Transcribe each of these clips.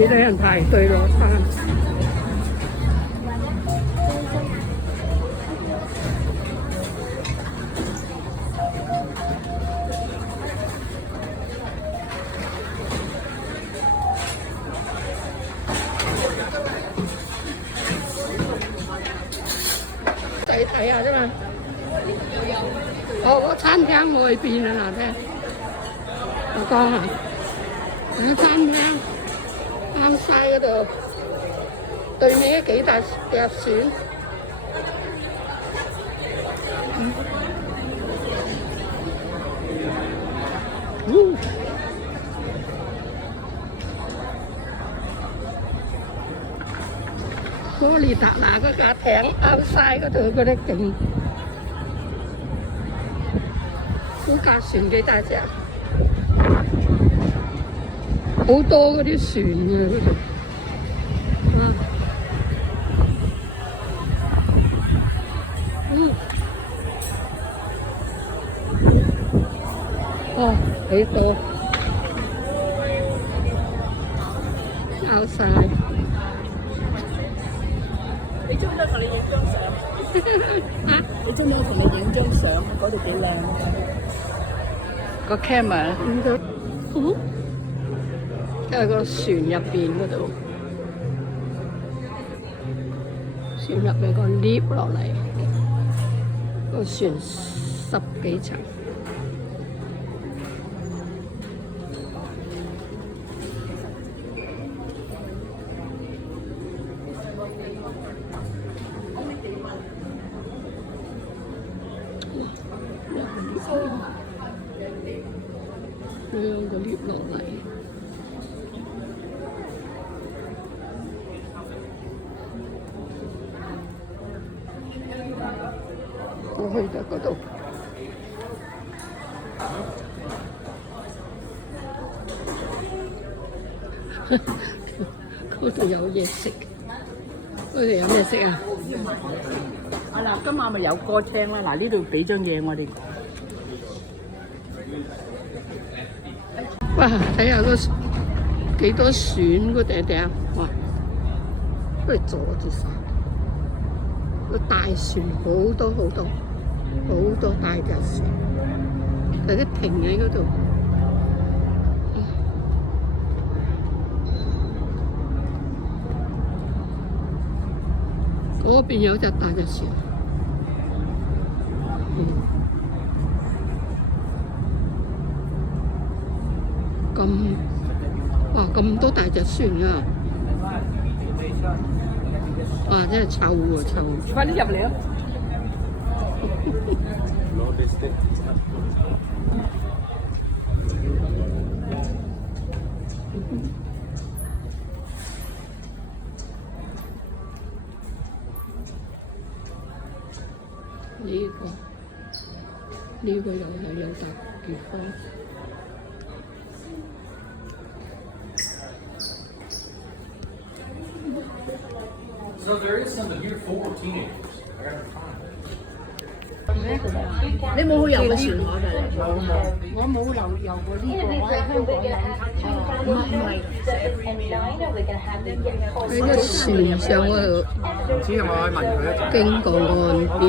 幾多人排隊攞餐。仔睇下啫嘛。哦，個餐廳外邊啊嗱，聽我講啊，個餐廳啱晒嗰度，對面幾大隻船。哥利達拿嗰架艇啱晒嗰度嗰啲景。嗰架船幾大隻啊？好多嗰啲船嘅嗰度，哦，幾多，拗晒。你中唔中意同你影張相？你中唔中意同你影張相？嗰度幾靚。個 camera 應該，喺個船入邊嗰度，船入邊個 lift 落嚟，個船10幾層。兩個 lift 落嚟，我去咗嗰度，嗰度有嘢食，嗰度有咩食啊？啊嗱，今晚咪有歌聽啦！嗱，呢度俾張嘢我哋。哇！睇下個幾多船嗰頂，哇！都係坐住晒，個大船好多好多好多大隻船，佢都停喺嗰度。嗰邊有隻大隻船。哇！咁多大隻船啊！哇！真係臭喎，臭！快啲入嚟啊！呢個又係有笪地方。So there is something here for teenagers. 你冇去遊過船河㗎？我冇遊過呢個，我喺香港有。唔係。喺個船上嗰度。唔知有冇去問佢？經過岸邊。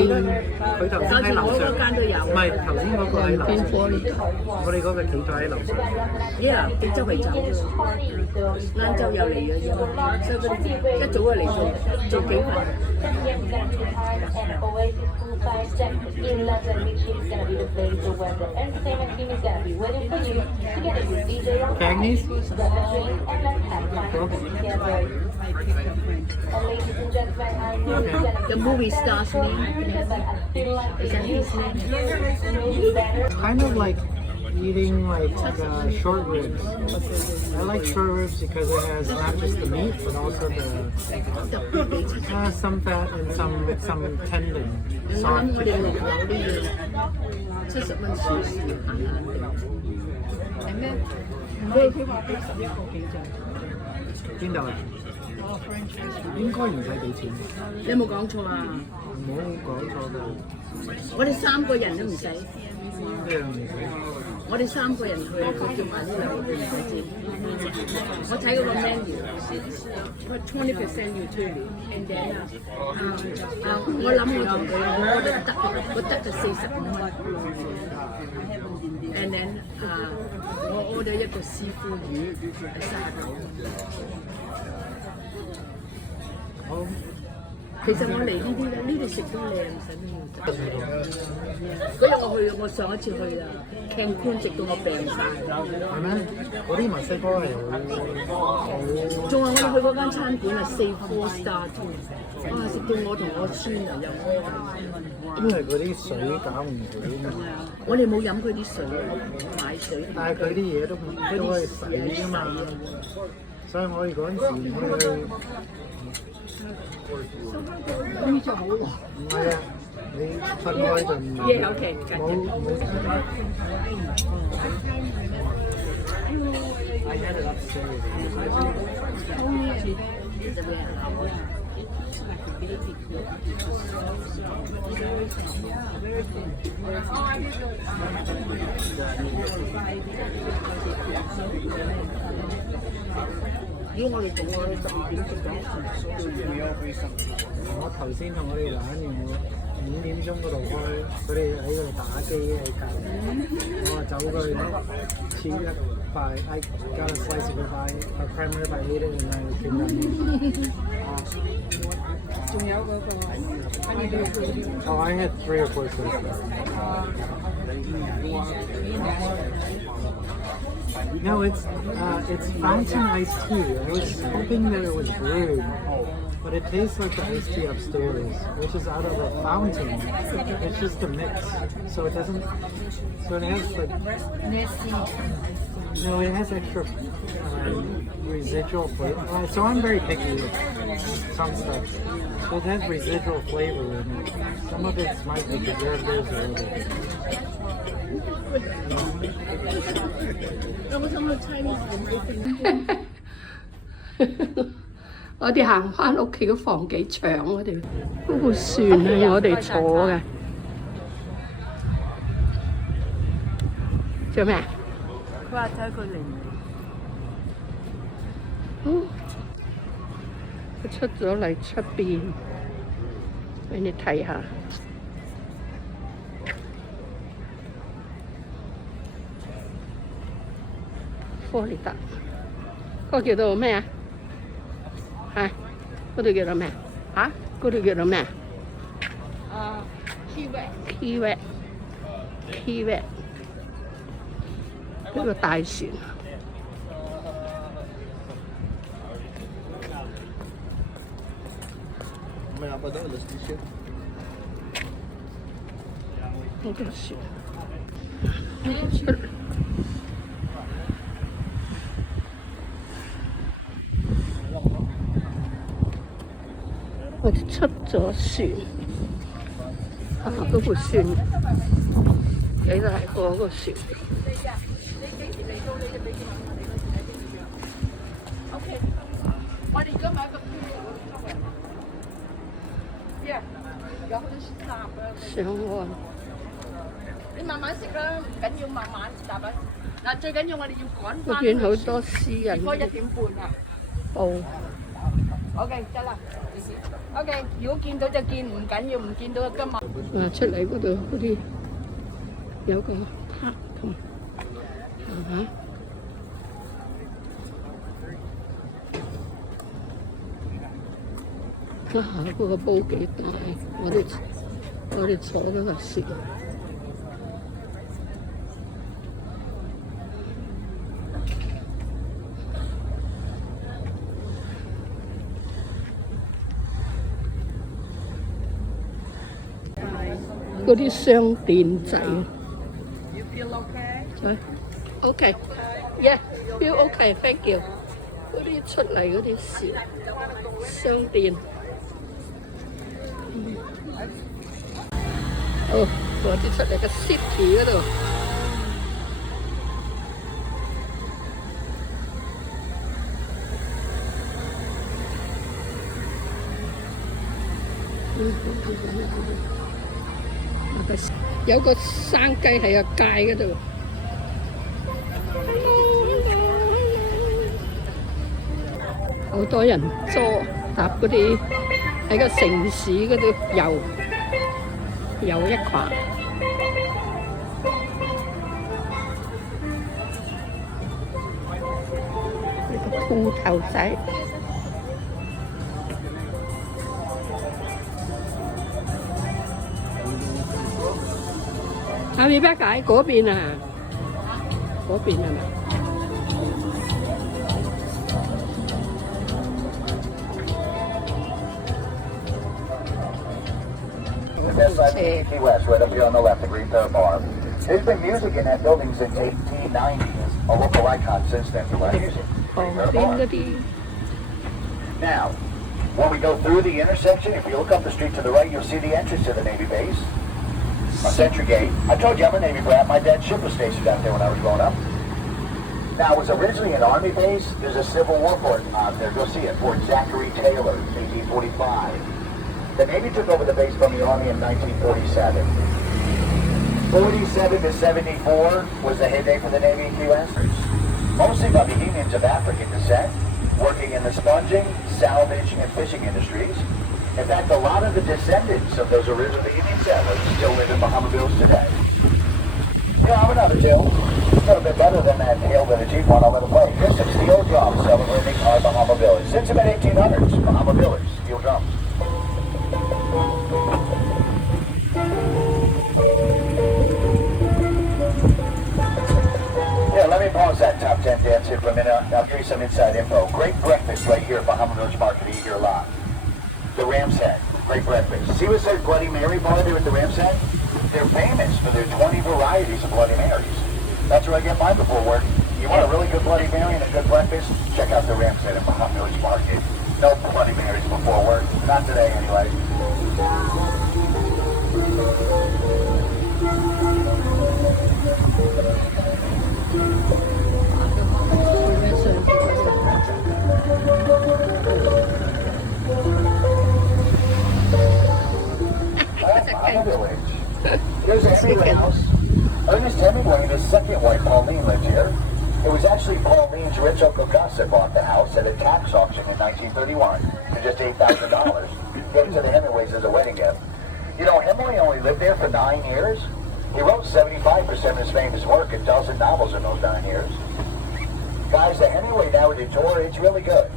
佢頭先喺樓上。嗰間都有。唔係頭先嗰個喺樓上。我哋嗰個企咗喺樓上。佢周圍走啫，晏晝又嚟咗啫，所以佢一早就嚟做幾份。Chinese? The movie star's name. Is that his name? Kind of like eating like short ribs. I like short ribs because it has not just the meat but also the some fat and some tendon. Soft 我哋六樓呢度70蚊小時行下。係咩？佢話俾11個幾咋？邊度啊？應該唔使俾錢。你有冇講錯啊？冇講錯㗎。我哋3個人都唔使。咩唔使？我哋3個人去，佢叫埋呢兩個半我知。我睇嗰個 menu，佢20% utility and then 我諗我同佢，我得就45蚊。and then 我 order 一個師傅魚係39。好。其實我嚟呢啲咧，呢度食都靚，使乜要走？嗰日我上一次去啊，Cancun食到我病晒。係咩？嗰啲墨西哥係好。仲有我哋去嗰間餐館啊，4 star 添，哇！食到我同我孫啊又屙。因為嗰啲水搞唔掂啊！我哋冇飲佢啲水，買水。但係佢啲嘢都可以洗㗎嘛，所以我哋嗰陣時去。呢就好喎。唔係啊，你分開就唔Yeah, okay. 冇。I had it upstairs. Yung ulit mo, sa pipinto ka. 我頭先同我哋玩完5點鐘嗰度開，佢哋喺度打機喺隔離，我走過去切一塊 I got a slice of a pie, a prime rib, I ate it and I came down. 仲有嗰個 Oh, I had 3 or 4 slices. No, it's fountain iced tea. I was hoping that it was brewed, but it tastes like the iced tea upstairs, which is out of a fountain. It's just a mix, so it doesn't. So it has like. No, it has extra residual flavor. So I'm very picky with some stuff. So it has residual flavor in it. Some of it might be preservatives or other. 我想去 Chinese 我哋行翻屋企嘅房幾長，我哋嗰部船係我哋坐嘅。做咩？佢話睇佢嚟。佢出咗嚟出邊，俾你睇下。科利達，嗰個叫做咩啊？係嗰度叫做咩？嚇？嗰度叫做咩？Kiwi，呢個大船。呢個船，出嚟。我哋出咗船，嗰部船幾大個嗰個船。OK， 我哋而家買個有好多選擇嘅。上岸。你慢慢食啦，唔緊要，慢慢食啦。嗱，最緊要我哋要趕翻。嗰邊好多私人。應該1點半啦。報。OK，得啦。OK， 如果見到就見，唔緊要，唔見到今日。出嚟嗰度嗰啲有個塔同係下嗰個煲幾大，我哋坐咗個船。嗰啲商店仔。You feel okay? Okay. Yeah, feel okay. Thank you. 嗰啲出嚟嗰啲商店。嗰啲出嚟嘅 city 嗰度。有個生雞喺個街嗰度。好多人坐搭嗰啲喺個城市嗰度遊一群。呢個鋪頭仔，下面邊解嗰邊啊？嗰邊係咪？This side is Key West, right up here on the left, the Green Parrot Bar. There's been music in that building since 1890. A local icon since then for live music. Green Parrot Bar. Now, when we go through the intersection, if you look up the street to the right, you'll see the entrance to the Navy base. A Sentry Gate. I told you I'm a Navy brat. My dad's ship was stationed out there when I was growing up. Now, it was originally an Army base. There's a Civil War fort out there. Go see it. Fort Zachary Taylor, 1845. The Navy took over the base from the Army in 1947. 47 to 74 was the heyday for the Navy in Key West. Mostly by Bohemians of African descent, working in the sponging, salvage, and fishing industries. In fact, a lot of the descendants of those original Bohemian settlers still live in Bahamas today. Yeah, I'm another tune. A little bit better than that Hail to the Jeep one I'm going to play. Here's some steel drums celebrating our Bahama Village. Since the mid-1800s, Bahama Village, steel drums. Yeah, let me pause that top 10 dance here for a minute. I'll give you some inside info. Great breakfast right here at Bahama Village Market. You hear a lot. The Ram's Head. Great breakfast. See what's that Bloody Mary bar there at the Ram's Head? They're famous for their 20 varieties of Bloody Marys. That's where I get mine before work. You want a really good Bloody Mary and a good breakfast? Check out the Ram's Head at Bahama Village Market. No Bloody Marys before work. Not today, anyway. Bahama Village. Here's a Hemingway house. Ernest Hemingway and his second wife, Pauline, lived here. It was actually Pauline's rich Uncle Gus that bought the house at a tax auction in 1931 for just $8,000. Gave it to the Hemingways as a wedding gift. You know, Hemingway only lived there for 9 years. He wrote 75% of his famous work, a dozen novels in those 9 years. Guys, the Hemingway Nowadays tour, it's really good.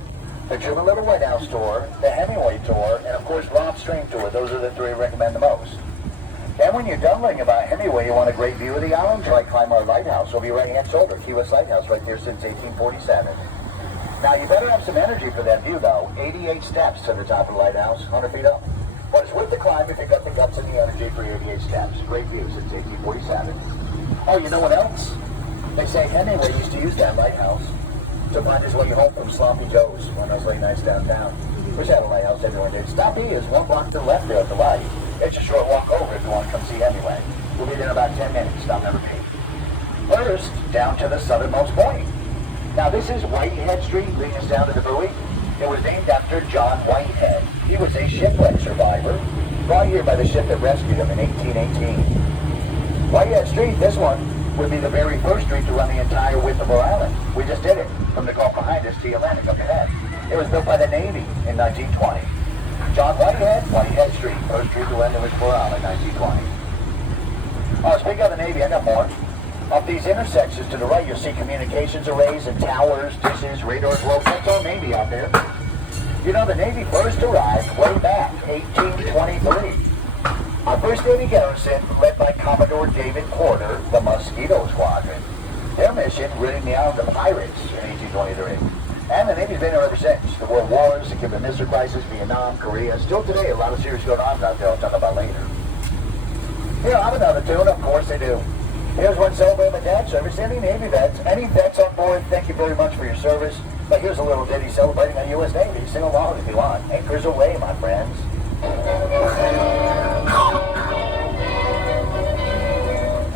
The Truman Little White House tour, the Hemingway tour, and of course Rob's Stream tour. Those are the three I recommend the most. And when you're done learning about Hemingway, you want a great view of the island, try climb our lighthouse. It'll be right-hand shoulder, Key West Lighthouse, right there since 1847. Now, you better have some energy for that view, though. 88 steps to the top of the lighthouse, 100 feet up. But it's worth the climb if you've got the guts and the energy for 88 steps. Great view since 1847. Oh, you know what else? They say Hemingway used to use that lighthouse to find his way home from Sloppy Joe's one of those late nights downtown. Wish I had a lighthouse everyone did. Stoppy is 1 block to the left there at the light. It's a short walk over if you want to come see Hemingway. We'll be there in about 10 minutes. Stop never be. First, down to the southernmost point. Now, this is Whitehead Street, leading us down to the buoy. It was named after John Whitehead. He was a shipwreck survivor, brought here by the ship that rescued him in 1818. Whitehead Street, this one, would be the very first street to run the entire width of our island. We just did it, from the Gulf behind us to the Atlantic up ahead. It was built by the Navy in 1920. John Whitehead, Whitehead Street, first street to run the width of our island in 1920. Oh, speaking of the Navy, I got more. Up these intersections to the right, you'll see communications arrays and towers, dishes, radar globes. That's all Navy out there. You know, the Navy first arrived way back, 1823. Our first Navy garrison, led by Commodore David Porter, the Mosquito Squadron. Their mission, ridding the island of pirates in 1823. And the Navy's been there ever since. The World Wars, the Cuban Missile Crisis, Vietnam, Korea. Still today, a lot of serious going on out there I'll talk about later. Here, I'm another tune, of course they do. Here's one celebrating my dad's service. Any Navy vets, any vets on board, thank you very much for your service. But here's a little ditty celebrating our U.S. Navy. Sing along if you want. Anchors away, my friends.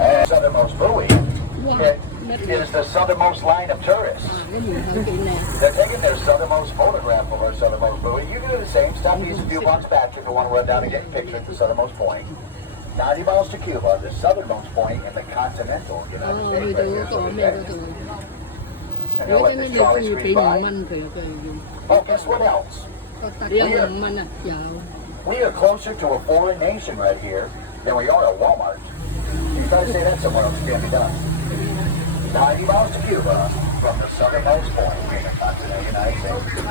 And southernmost buoy. It is the southernmost line of tourists. They're taking their southernmost photograph of our southernmost buoy. You can do the same. Stop these a few blocks back if you want to run down and get a picture at the southernmost point. 90 miles to Cuba, the southernmost point in the continental 哦 United 去 States. 到 Right 嗰 here, 個 so 咩嗰 okay. 度， And 你 you'll 真 let 係 this 你 trolley 仲要 speed 俾5 蚊 by. 佢啊，佢要。 Oh, guess what else? 我特你有登冇5蚊啊，有。 We are closer to a foreign nation right here than we are at Walmart. You gotta say that somewhere else, it can't be done. 90 miles to Cuba from the southernmost point in the continental United States.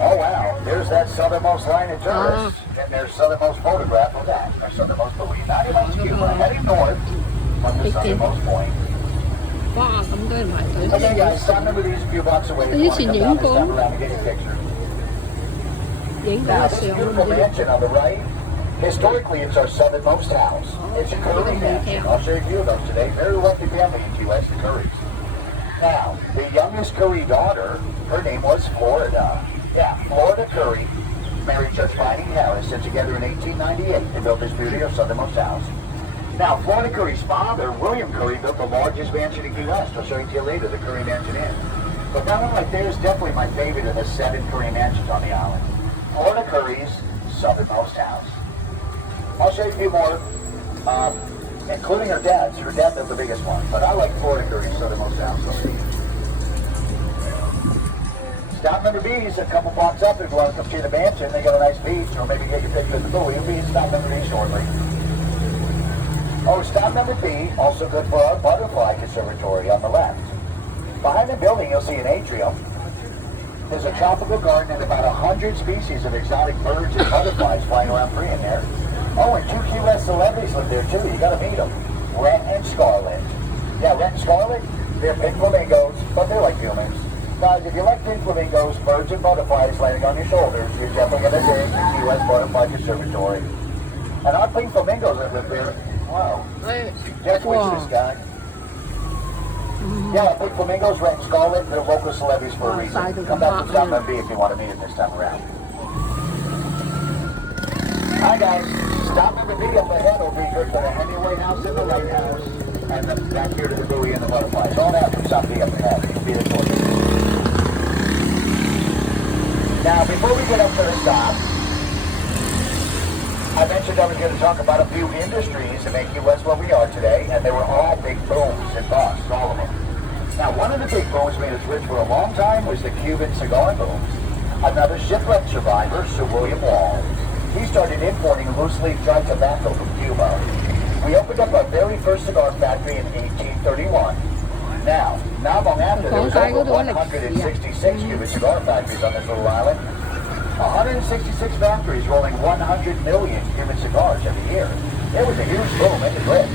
Oh wow, there's that southernmost line of tourists, and their southernmost photograph of that, our southernmost buoy. 90 miles to Cuba, heading north from the southernmost point. 哇！咁多人排隊。 Okay guys, stop number these a few blocks away. If you want to come down and stop around and get your picture. 影到 Now, 個 this 相 beautiful 嗰啲。 mansion on the right, historically, it's our southernmost house. It's a Curry mansion. I'll show you a few of those today. Very wealthy family in Key West, the Currys. Now, the youngest Curry daughter, her name was Florida. Yeah, Florida Curry married Judge Vining Harris, and together in 1898, they built this beauty, our southernmost house. Now, Florida Curry's father, William Curry, built the largest mansion in Key West. I'll show you to you later, the Curry Mansion Inn. But that one right there is definitely my favorite of the 7 Curry mansions on the island. Florida Curry's southernmost house. I'll show you a few more, including her dad's. Her dad built the biggest one, but I like Florida Curry's southernmost house. Stop number B is a couple blocks up. If you want to come see the mansion, they got a nice beach, or maybe get your picture at the buoy. You'll be at stop number B shortly. Oh, stop number B, also good for our butterfly conservatory on the left. Behind the building, you'll see an atrium. There's a tropical garden and about 100 species of exotic birds and butterflies flying around free in there. Oh, and 2 Key West celebrities live there too. You gotta meet them. Rhett and Scarlett. Yeah, Rhett and Scarlett, they're pink flamingos, but they're like humans. Guys, if you like pink flamingos, birds and butterflies landing on your shoulders, you're definitely gonna dig the Key West Butterfly Conservatory. And our pink flamingos that live there, wow. Just watch this guy. Yeah, pink flamingos, Rhett and Scarlett, they're local celebrities for a reason. Come back to Stop and B if you want to meet it this time around. Hi guys, Stop number B up ahead will be good for the Hemingway House and the Lighthouse, and the back here to the buoy and the butterflies. All that from Stop B up ahead. It'll be the choice. Now, before we get up to the stop, I mentioned I was going to talk about a few industries that make Key West what we are today, and they were all big booms and busts, all of them. Now, one of the big booms made us rich for a long time was the Cuban cigar boom. Another shipwreck survivor, Sir William Wall. He started importing loose-leaf dried tobacco from Cuba. We opened up our very first cigar factory in 1831. Now, not long after, there was over 166 Cuban cigar factories on this little island. 166 factories rolling 100 million Cuban cigars every year. It was a huge boom and it lived.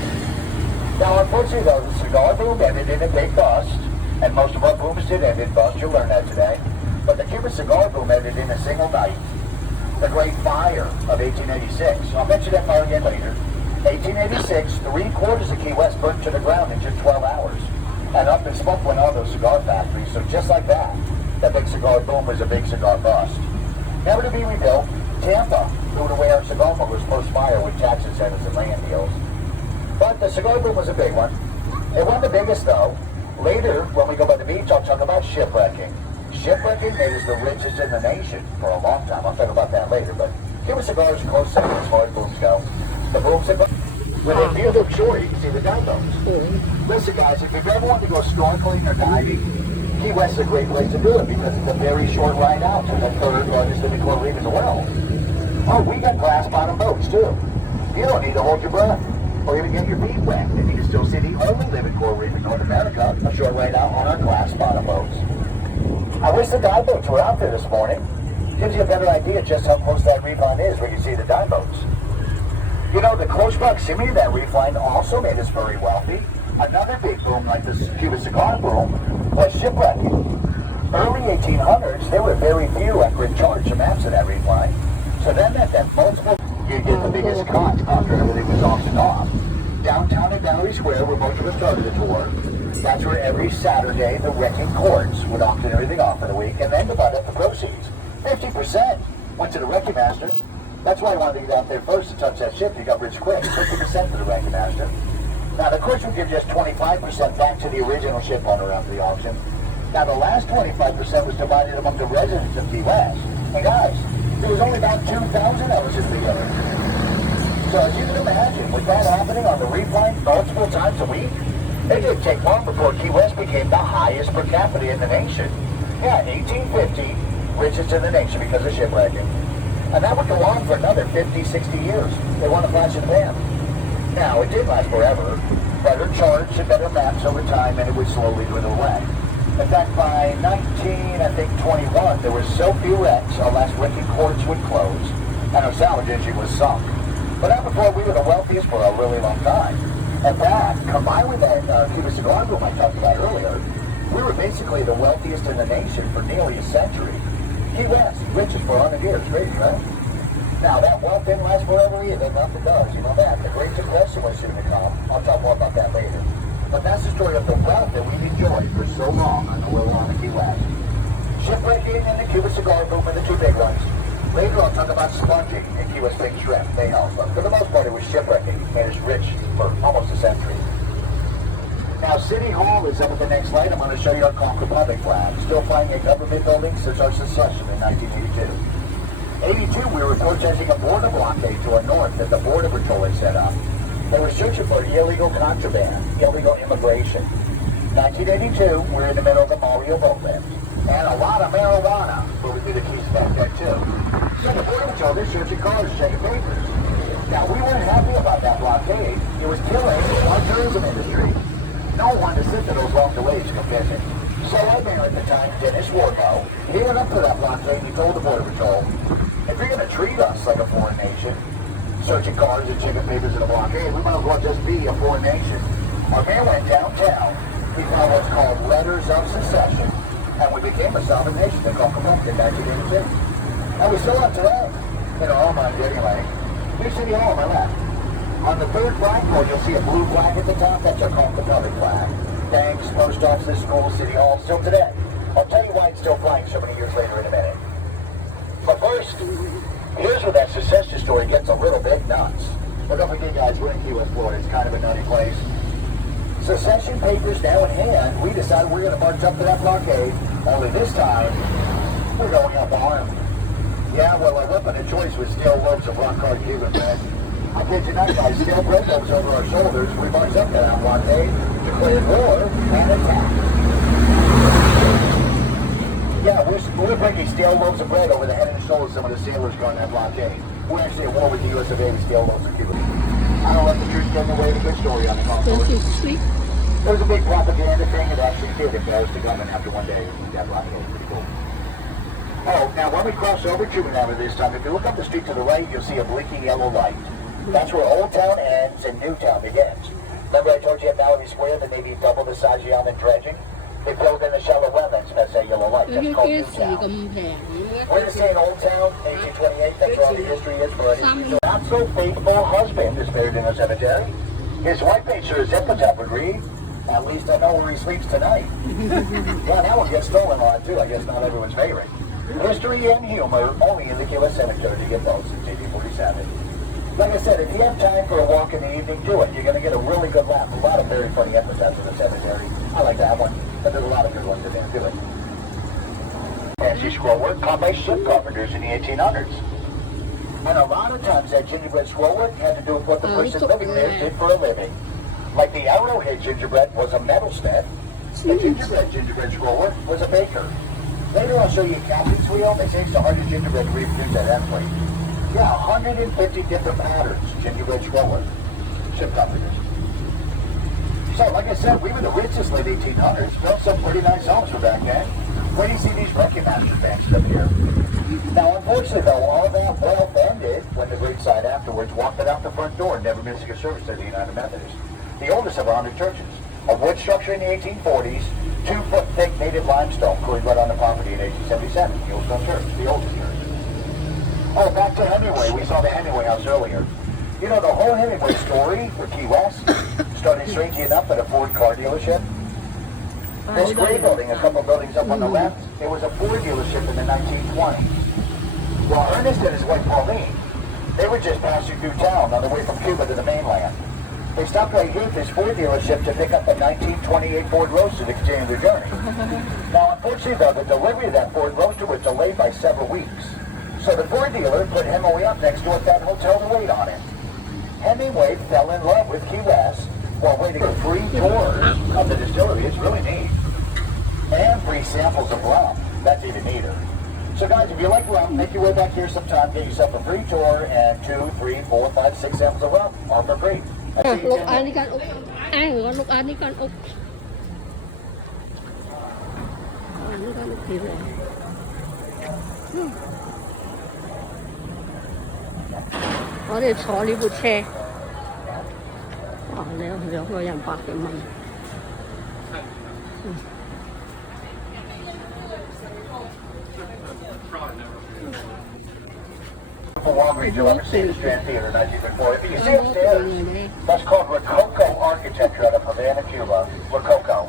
Now, unfortunately, though, the cigar boom ended in a big bust, and most of our booms did end in bust. You'll learn that today. But the Cuban cigar boom ended in a single night. The Great Fire of 1886. I'll mention that fire again later. 1886, 3/4 of Key West burned to the ground in just 12 hours. And up in smoke went all those cigar factories. So just like that, the big cigar boom was a big cigar bust. Never to be rebuilt, Tampa threw away our cigar mowers post-fire with tax incentives and land deals. But the cigar boom was a big one. It wasn't the biggest, though. Later, when we go by the beach, I'll talk about shipwrecking. Shipwrecking made us the richest in the nation for a long time. I'll talk about that later, but Cuban cigars are close second as far as booms go. The booms that when they veer them short, you can see the dive boats. Listen, guys, if you've ever wanted to go snorkeling or diving, Key West is a great place to do it because it's a very short ride out to the third largest inland coral reef in the world. Oh, we got glass bottom boats too. You don't need to hold your breath or even get your feet wet, and you can still see the only living coral reef in North America, a short ride out on our glass bottom boats. I wish the dive boats were out there this morning. Gives you a better idea just how close that reef line is when you see the dive boats. You know, the close proximity to that reef line also made us very wealthy. Another big boom like the Cuban cigar boom was shipwrecking. Early 1800s, there were very few that could charge the maps of that reef line. So then that multiple, you get the biggest cut after everything was auctioned off. Downtown in Battery Square, where most of us started the tour, that's where every Saturday the wrecking courts would auction everything off for the week and then divide up the proceeds. 50% went to the wrecking master. That's why I wanted to get out there first to touch that ship. You got rich quick. 50% for the wrecking master. Now, the courts would give just 25% back to the original ship owner after the auction. Now, the last 25% was divided among the residents of Key West. And guys, there was only about 2,000 of us in the together. So as you can imagine, with that happening on the reef line multiple times a week, it didn't take long before Key West became the highest per capita in the nation. Yeah, in 1850, richest in the nation because of shipwrecking. And that would go on for another 50, 60 years. They want to flash in the pan. Now, it did last forever. Better charts and better maps over time, and it would slowly dwindle away. In fact, by 21, there were so few wrecks, our last wrecking ports would close, and our salvage engine was sunk. But not before we were the wealthiest for a really long time. In fact, combined with that Cuba cigar boom I talked about earlier, we were basically the wealthiest in the nation for nearly a century. Key West, richest for 100 years, crazy, right? Now, that wealth didn't last forever either, nothing does, you know that. The Great Depression was soon to come. I'll talk more about that later. But that's the story of the wealth that we've enjoyed for so long on the little on the Key West. Shipwrecking and the Cuba cigar boom are the two big ones. Later I'll talk about sponging and Key West big shrimp. They help, but for the most part it was shipwrecking. Made us rich for almost a century. Now, City Hall is up at the next slide. I'm going to show you our Concord Public flag. Still flying in government buildings since our secession in 1982. 82, we were protesting a border blockade to our north that the Border Patrol had set up. They were searching for illegal contraband, illegal immigration. 1982, we're in the middle of the Mario boat lift. And a lot of marijuana, but we did a case back then too. So the Border Patrol, they're searching cars, checking papers. Now, we weren't happy about that blockade. It was killing our tourism industry. No one wanted to sit to those long delays confessing. So our mayor at the time, Dennis Wargo, he went up to that blockade and he told the Border Patrol, if you're going to treat us like a foreign nation, searching cars and checking papers in a blockade, we might as well just be a foreign nation. Our mayor went downtown. He found what's called letters of secession, and we became a sovereign nation. They called Quebec in 1982. And we still are today. In our own mind, anyway. New City Hall on my left. On the third flagpole, you'll see a blue flag at the top. That's our Concord Public flag. Banks, post offices, schools, City Hall, still today. I'll tell you why it's still flying so many years later in a minute. But first, here's where that secession story gets a little bit nuts. But don't forget, guys, we're in Key West, Florida. It's kind of a nutty place. Secession papers now in hand, we decided we're going to march up to that blockade. Only this time, we're going up armed. Yeah, well, our weapon of choice was steel loaves of rock-hard Cuban bread. I kid you not, guys, steel bread loaves over our shoulders. We marched up to that blockade, declared war, and attacked. Yeah, we're breaking steel loaves of bread over the head and shoulders of some of the sailors going that blockade. We're actually at war with the U.S. of A. with steel loaves of Cuba. I don't let the truth get in the way of a good story on the Don't you conflict. sleep? There was a big propaganda thing that actually did embarrass the government after one day. That blockade was pretty cool. Oh, now when we cross over Cuban Avenue this time, if you look up the street to the right, you'll see a blinking yellow light. That's where Old Town ends and New Town begins. Remember I told you at Mallory Square that maybe double the size of the dredging? They filled in the shallow wetlands, that's that yellow light. 佢 That's 嘅 called 嘅 New 時 Town. 咁平 We're to stay in Old Town, 1828, that's where all the history is for it. Your not so faithful husband is buried in a cemetery. His wife made sure his epitaph would read, at least I know where he sleeps tonight. Yeah, that one gets stolen a lot too, I guess not everyone's favorite. History and humor only in the Key West Cemetery to get those in 1847. Like I said, if you have time for a walk in the evening, do it. You're going to get a really good laugh. A lot of very funny epitaphs in the cemetery. I like that one, but there's a lot of good ones in there. Do it. Fancy scrollwork caught by ship carpenters in the 1800s. And a lot of times that gingerbread scrollwork had to do with what the person living there did for a living. Like the arrowhead gingerbread was a metalsmith. The gingerbread scrollwork was a baker. Later I'll show you a captain's wheel. They say it's the hardest gingerbread to reproduce at that point. Yeah, 150 different patterns, gingerbread scrollwork, ship carpenters. So, like I said, we were the richest late 1800s. Built some pretty nice homes for back then. Where do you see these wrecking master banks up here? Now, unfortunately, though, all that wealth ended when the great side afterwards walked it out the front door, never missing a service to the United Methodists. The oldest of 100 churches. A wood structure in the 1840s, 2-foot thick native limestone quarried right on the property in 1877. The Old Stone Church, the oldest church. Oh, back to Hemingway. We saw the Hemingway house earlier. You know, the whole Hemingway story for Key West started strangely enough at a Ford car dealership. This gray building, a couple buildings up on the left, it was a Ford dealership in the 1920s. While Ernest and his wife Pauline, they were just passing through town on the way from Cuba to the mainland. They stopped right here at this Ford dealership to pick up a 1928 Ford Roadster to continue their journey. Now, unfortunately, though, the delivery of that Ford Roadster was delayed by several weeks. So the Ford dealer put Hemingway up next door at that hotel to wait on him. Hemingway fell in love with Key West while waiting for free tours of the distillery. It's really neat. And free samples of rum. That's even neater. So guys, if you like rum, make your way back here sometime, get yourself a free tour and 2, 3, 4, 5, 6 samples of rum, all for free. I'll see you ลูก in อัน 10 นี้กันอุกอ้างหรือว่าลูกอันนี้กันอุกอันนี้กันอุกทีเลย我哋坐呢部車，哇！你有個人100幾蚊。Walgreens you'll ever see the Strand Theater in 1934. If you see upstairs, that's called Rococo architecture out of Havana, Cuba. Rococo.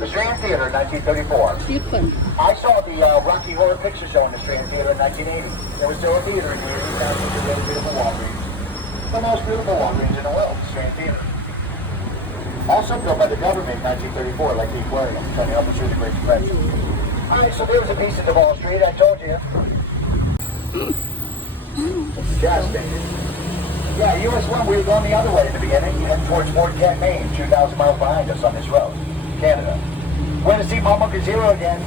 The Strand Theater in 1934. ญี่ปุ่น I saw the Rocky Horror Picture Show in the Strand Theater in 1980. There was still a theater in the 80s. Now it's a really beautiful Walgreens. The most beautiful Walgreens in the world, the Strand Theater. Also built by the government in 1934, like the aquarium, trying to help us through the Great Depression. Alright, so there was a piece of Wall Street, I told you. Gas station. Yeah, US 1, we were going the other way in the beginning. You head towards Fort Kent, Maine, 2,000 miles behind us on this road. Canada. We're going to see Mama Zero again.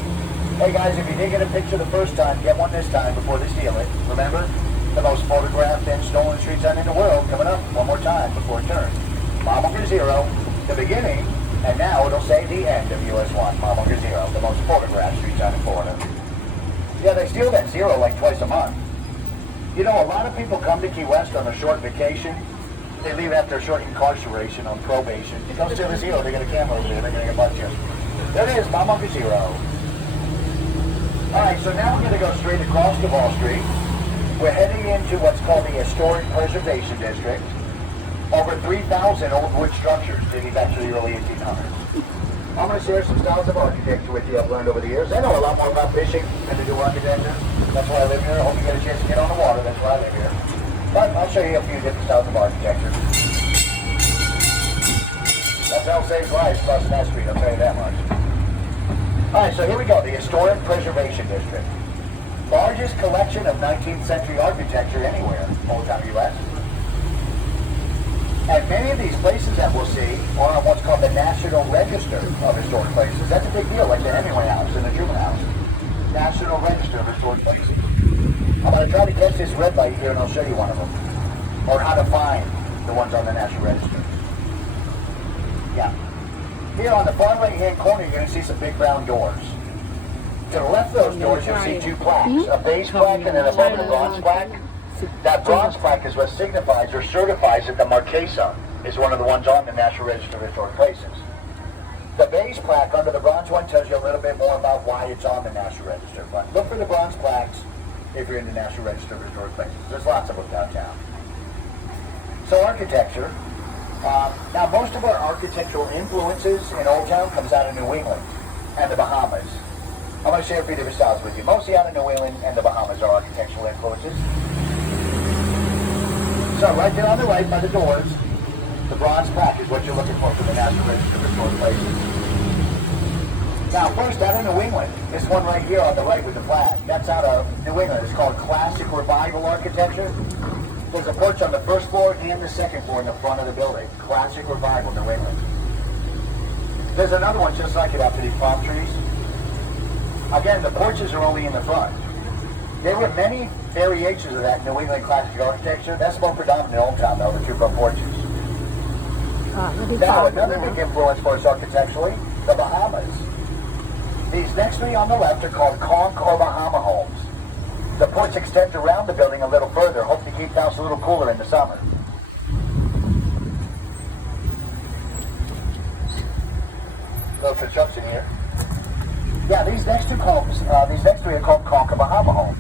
Hey guys, if you didn't get a picture the first time, get one this time before they steal it. Remember? The most photographed and stolen street sign in the world coming up one more time before it turns. Mama Zero, the beginning, and now it'll say the end of US 1. Mama Zero, the most photographed street sign in Florida. Yeah, they steal that zero like twice a month. You know, a lot of people come to Key West on a short vacation. They leave after a short incarceration on probation. You don't steal the zero, they get a camera over there, they're going to get a bunch of you. There it is, Mama Zero. Alright, so now we're going to go straight across the Wall Street. We're heading into what's called the Historic Preservation District. Over 3,000 old wood structures dating back to the early 1800s. I'm going to share some styles of architecture with you I've learned over the years. I know a lot more about fishing than to do architecture. That's why I live here. I hope you get a chance to get on the water. That's why I live here. But I'll show you a few different styles of architecture. That's how it saves lives crossing that street, I'll tell you that much. Alright, so here we go. The Historic Preservation District. Largest collection of 19th century architecture anywhere, old time U.S. And many of these places that we'll see are on what's called the National Register of Historic Places. That's a big deal, like the Hemingway House and the Truman House. National Register of Historic Places. I'm going to try to catch this red light here and I'll show you one of them. Or how to find the ones on the National Register. Yeah. Here on the far right-hand corner, you're going to see some big round doors. To the left of those doors, you'll see two plaques. A base plaque and then above it a bronze plaque. That bronze plaque is what signifies or certifies that the Marquesa is one of the ones on the National Register of Historic Places. The base plaque under the bronze one tells you a little bit more about why it's on the National Register. But look for the bronze plaques if you're in the National Register of Historic Places. There's lots of them downtown. So architecture. Now most of our architectural influences in Old Town comes out of New England and the Bahamas. I'm going to share a few different styles with you. Mostly out of New England and the Bahamas are architectural influences. So right there on the right by the doors, the bronze plaque is what you're looking for the National Register of Historic Places. Now first out of New England, this one right here on the right with the flag, that's out of New England. It's called Classic Revival Architecture. There's a porch on the first floor and the second floor in the front of the building. Classic Revival, New England. There's another one just like it after these palm trees. Again, the porches are only in the front. There were many variations of that New England classic architecture. That's more predominant in Old Town, though, the two front porches. Now, another big influence for us architecturally, the Bahamas. These next three on the left are called Conch or Bahama homes. The porch extends around the building a little further, hope to keep the house a little cooler in the summer. Little construction here. Yeah, these next three are called Conch or Bahama homes.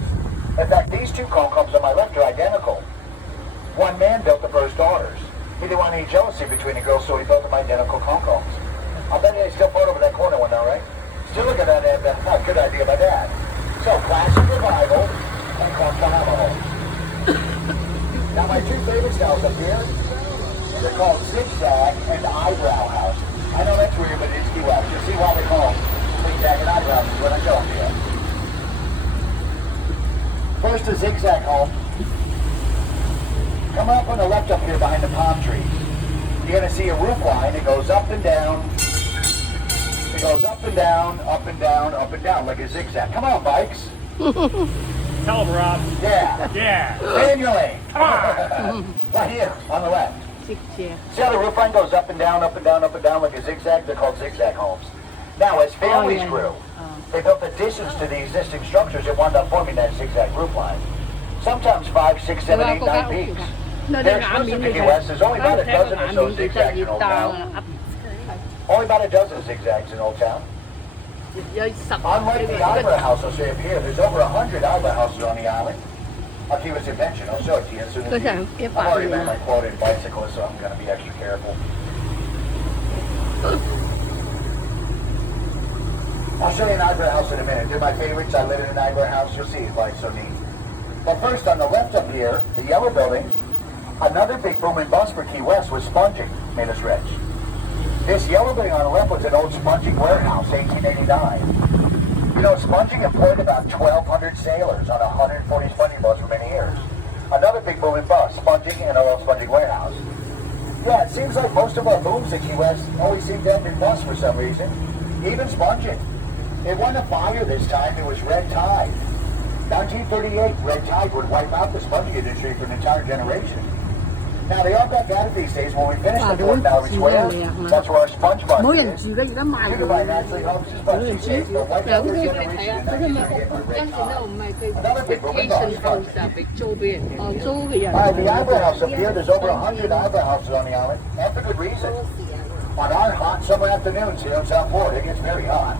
In fact, these two Conch homes on my left are identical. One man built the first daughters. He didn't want any jealousy between the girls, so he built them identical Conch homes. I'll bet you they still fought over that corner one now, right? Still look at that, good idea by Dad. So, Classic Revival and Conch Bahama homes. Now, my two favorite styles up here, they're called Zigzag and Eyebrow House. I know that's weird, but it's Key West. You'll see why they call them Zigzag and Eyebrow is what I'm showing you. First, a zigzag home. Come up on the left up here behind the palm trees. You're going to see a roof line. It goes up and down. It goes up and down, up and down, up and down, like a zigzag. Come on, bikes. Tell him, Rob. Yeah. Yeah. Manually. Come on. Right here, on the left. See how the roof line goes up and down, up and down, up and down, like a zigzag? They're called zigzag homes. Now, as families grew, they built additions to the existing structures that wound up forming that zigzag roof line. Sometimes 5, 6, 7, 8, 9 peaks. They're exclusive to the US. There's only about a dozen or so zigzags in Old Town. Only about a dozen zigzags in Old Town. Unlike the Eyebrow House, I'll show you up here, there's over 100 eyebrow houses on the island. Akiva's invention, I'll show it to you as soon as I've already met my quoted bicyclist, so I'm going to be extra careful. I'll show you an eyebrow house in a minute. They're my favorites. I live in an eyebrow house. You'll see why it's so neat. But first, on the left up here, the yellow building, another big boom and bust for Key West was sponging made us rich. This yellow building on the left was an old sponging warehouse, 1889. You know, sponging employed about 1,200 sailors on 140 sponging boats for many years. Another big boom and bust, sponging and an old sponging warehouse. Yeah, it seems like most of our booms at Key West always seem to end in bust for some reason. Even sponging. It wasn't a fire this time, it was red tide. 1938, red tide would wipe out the sponging industry for an entire generation. Now, they aren't that bad these days. When we finish the North Valley Square, that's where our sponge bus is. You can buy naturally homes as much these days, but wipe out the generation in 1938 with red tide. Another big boom and bust, sponging. Alright, the eyebrow house up here, there's over 100 eyebrow houses on the island, and for good reason. On our hot summer afternoons here in South Florida, it gets very hot.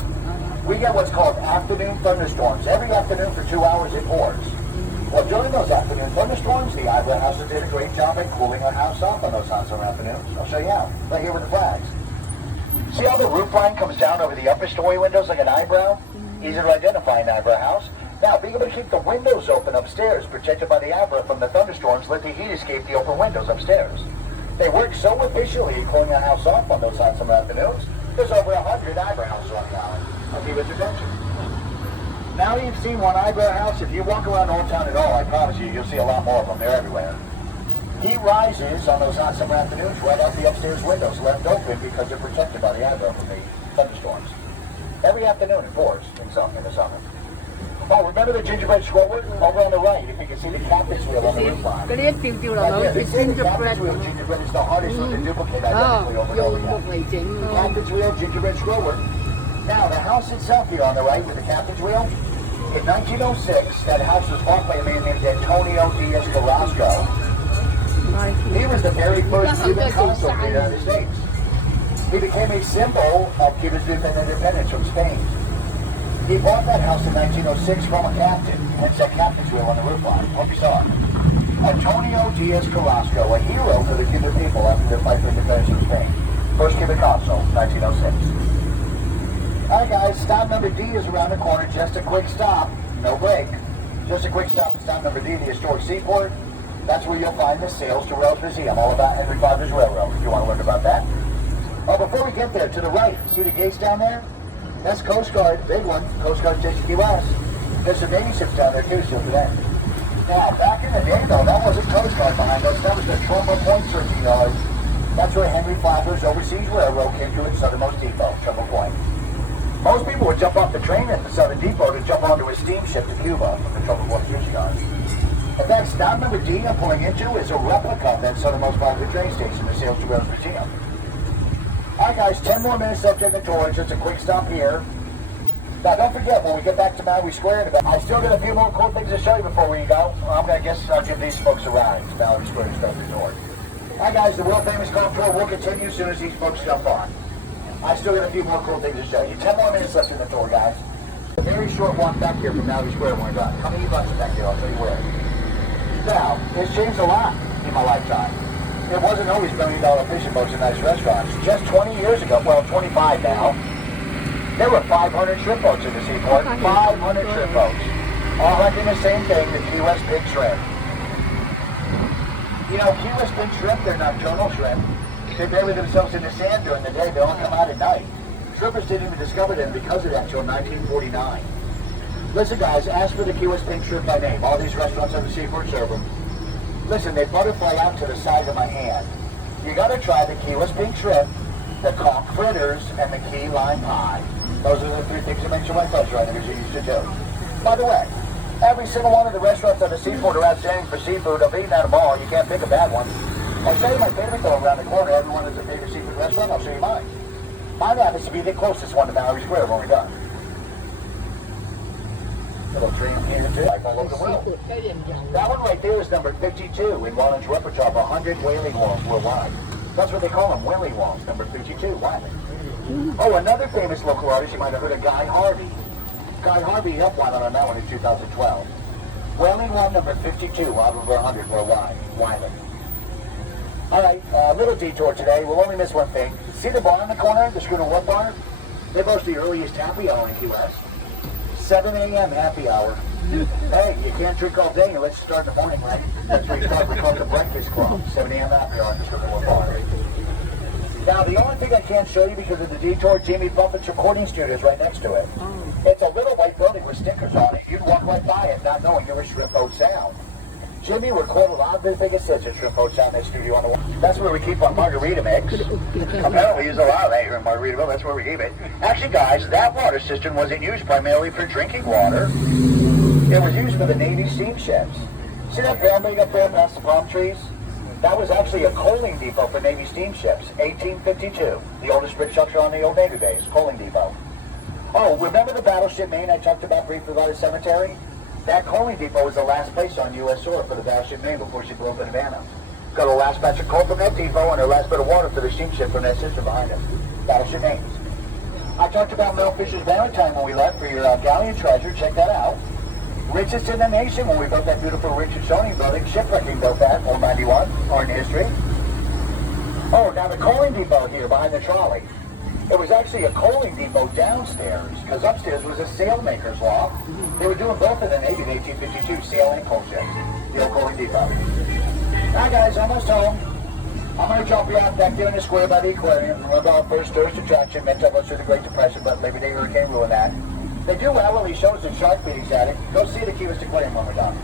We get what's called afternoon thunderstorms. Every afternoon for 2 hours it pours. Well, during those afternoon thunderstorms, the eyebrow houses did a great job at cooling our house off on those hot summer afternoons. I'll show you how, right here with the flags. See how the roof line comes down over the upper story windows like an eyebrow? Easy to identify an eyebrow house. Now, being able to keep the windows open upstairs, protected by the eyebrow from the thunderstorms, let the heat escape the open windows upstairs. They work so efficiently in cooling our house off on those hot summer afternoons, there's over 100 eyebrow houses on the island. I'll give it attention. Now you've seen one eyebrow house. If you walk around Old Town at all, I promise you'll see a lot more of them. They're everywhere. Heat rises on those hot summer afternoons right out the upstairs windows left open because they're protected by the eyebrow from the thunderstorms. Every afternoon it pours in the summer. Oh, remember the gingerbread scroller? Over on the right, if you can see the captain's wheel on the roof line. They say the captain's wheel gingerbread is the hardest one to duplicate identically over and over again. Captain's wheel gingerbread scroller. Now, the house itself here on the right with the captain's wheel, in 1906, that house was bought by a man named Antonio Diaz Carrasco. He was the very first Cuban consul in the United States. He became a symbol of Cuba's independence from Spain. He bought that house in 1906 from a captain, hence that captain's wheel on the roof line. Hope you saw it. Antonio Diaz Carrasco, a hero for the Cuban people after their fight for independence from Spain. First Cuban consul, 1906. Alright guys, stop number D is around the corner, just a quick stop, no break. Just a quick stop at stop number D, the historic seaport. That's where you'll find the Sails to Rails Museum, all about Henry Fonda's Railroad, if you want to learn about that. Oh, before we get there, to the right, see the gates down there? That's Coast Guard, big one, Coast Guard Station Key West. There's some Navy ships down there too, still today. Now, back in the day though, that wasn't Coast Guard behind us, that was the Trumbull Point Searching Yard. That's where Henry Fonda's Overseas Railroad came to its southernmost depot, Trumbull Point. Most people would jump off the train at the Southern Depot to jump onto a steamship to Cuba from the Trumbull Point Searching Yard. In fact, stop number D I'm pulling into is a replica of that southernmost part of the train station, the Sails to Rails Museum. Alright guys, 10 more minutes left in the tour, just a quick stop here. Now don't forget, when we get back to Maui Square in about, I still got a few more cool things to show you before we go. I'm going to guess I'll give these folks a ride to Maui Square and start the tour. Alright guys, the world famous golf tour will continue as soon as these folks jump on. I still got a few more cool things to show you. 10 more minutes left in the tour, guys. A very short walk back here from Maui Square when we're done. How many buses back here? I'll tell you where. Now, it's changed a lot in my lifetime. It wasn't always $1 million fishing boats and nice restaurants. Just 20 years ago, well, 25 now, there were 500 shrimp boats in the seaport. 500 shrimp boats. All hunting the same thing, the Key West big shrimp. You know, Key West big shrimp, they're nocturnal shrimp. They bury themselves in the sand during the day. They only come out at night. Strippers didn't even discover them because of that until 1949. Listen, guys, ask for the Key West pink shrimp by name. All these restaurants on the seaport serve them. Listen, they butterfly out to the size of my hand. You gotta try the keyless pink shrimp, the conch fritters, and the key lime pie. Those are the 3 things that make your wife buzz right, as you used to do. By the way, every single one of the restaurants on the seaport are outstanding for seafood. I've eaten at them all. You can't pick a bad one. I'll show you my favorite though around the corner. Everyone has a favorite seafood restaurant. I'll show you mine. Mine happens to be the closest one to Mallory Square when we're done. Little dream here too. Like all over the world. That one right there is number 52 in Wallen's repertoire of 100 whaling walls worldwide. That's what they call them, whaling walls, number 52, Wyman. Oh, another famous local artist, you might have heard of Guy Harvey. Guy Harvey helped Wyman on that one in 2012. Whaling wall number 52 out of over 100 worldwide, Wyman. All right, little detour today. We'll only miss one thing. See the bar in the corner, the Schooner Wharf Bar? They boast the earliest happy hour in Key West. 7 a.m. happy hour. Hey, you can't drink all day unless you start in the morning, right? That's where you start. We call it the Breakfast Club. 7 a.m. happy hour in the Schooner Wharf Bar. Now, the only thing I can't show you because of the detour, Jimmy Buffett's recording studio is right next to it. It's a little white building with stickers on it. You'd walk right by it not knowing there was Shrimp Boat Sound. Jimmy recorded a lot of his biggest hits at Shrimp Boat Sound, that studio on the wall. That's where we keep our margarita mix. Apparently, we use a lot of that here in Margaritaville. That's where we keep it. Actually, guys, that water cistern wasn't used primarily for drinking water. It was used for the Navy steamships. See that building up there past the palm trees? That was actually a coaling depot for Navy steamships, 1852. The oldest bridge structure on the old Navy base, coaling depot. Oh, remember the battleship Maine I talked about briefly about the cemetery? That coaling depot was the last place on U.S. soil for the battleship Maine before she blew up in Havana. Got the last batch of coal from that depot and her last bit of water for the steamship from that sister behind us, battleship Maine. I talked about Mel Fisher's Valentine when we left for your galleon treasure. Check that out. Richest in the nation when we built that beautiful Richardsonian building. Shipwrecking built that, 491, art and history. Oh, now the coaling depot here behind the trolley. It was actually a coaling depot downstairs, because upstairs was a sailmaker's loft. They were doing both in the Navy in 1852, sail and coal ships. The old coaling depot. Alright guys, almost home. I'm going to drop you off back there in the square by the aquarium. Remember our first tourist attraction meant to us through the Great Depression, but Labor Day hurricane ruined that. They do hourly shows and shark feedings at it. Go see the Key West Aquarium when we're done.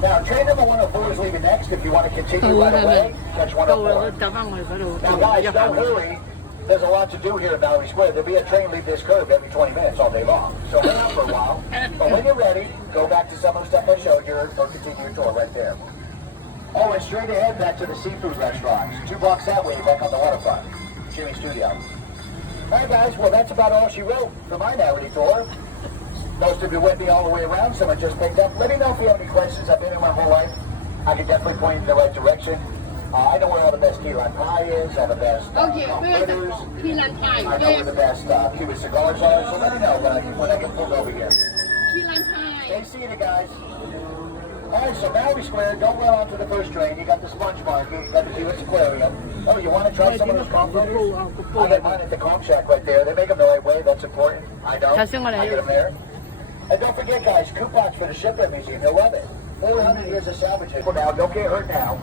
Now, train number 104 is leaving next. If you want to continue right away, catch 104. Now, guys, don't worry. There's a lot to do here at Mallory Square. There'll be a train leave this curve every 20 minutes all day long. So hang out for a while. But when you're ready, go back to some of the stuff I showed you or continue your tour right there. Oh, and straight ahead back to the seafood restaurants. 2 blocks that way, back on the waterfront. Jimmy's Studio. Alright guys, well that's about all she wrote for my Mallory tour. Most of you with me all the way around, some I just picked up. Let me know if you have any questions. I've been here my whole life. I can definitely point you in the right direction. I know where all the best key lime pie is, all the best fritters. I know where the best Cuban cigars are, so let me know when I get pulled over here. Stay seated guys. Alright, so Mallory Square, don't run onto the first train. You got the sponge market, you got the Key West Aquarium. Oh, you want to try some of those conch fritters? I got mine at the conch shack right there. They make them the right way, that's important. I know. I get them there. And don't forget guys, coupons for the Shipwreck Museum, you'll love it. 400 years of salvage. Now, don't get hurt now.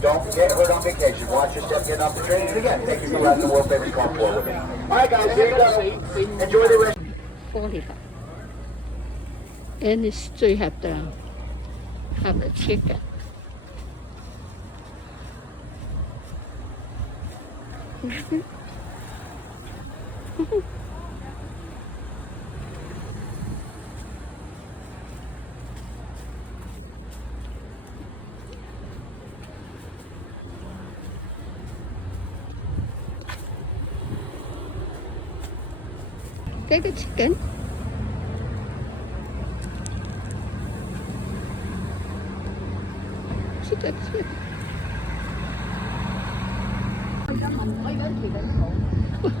Don't get hurt on vacation. Watch your step getting off the train. And again, thank you for riding the world famous conch tour with me. Alright guys, here you go. Enjoy the rest. 40. And it's still have the chicken. Take a chicken. Chicken.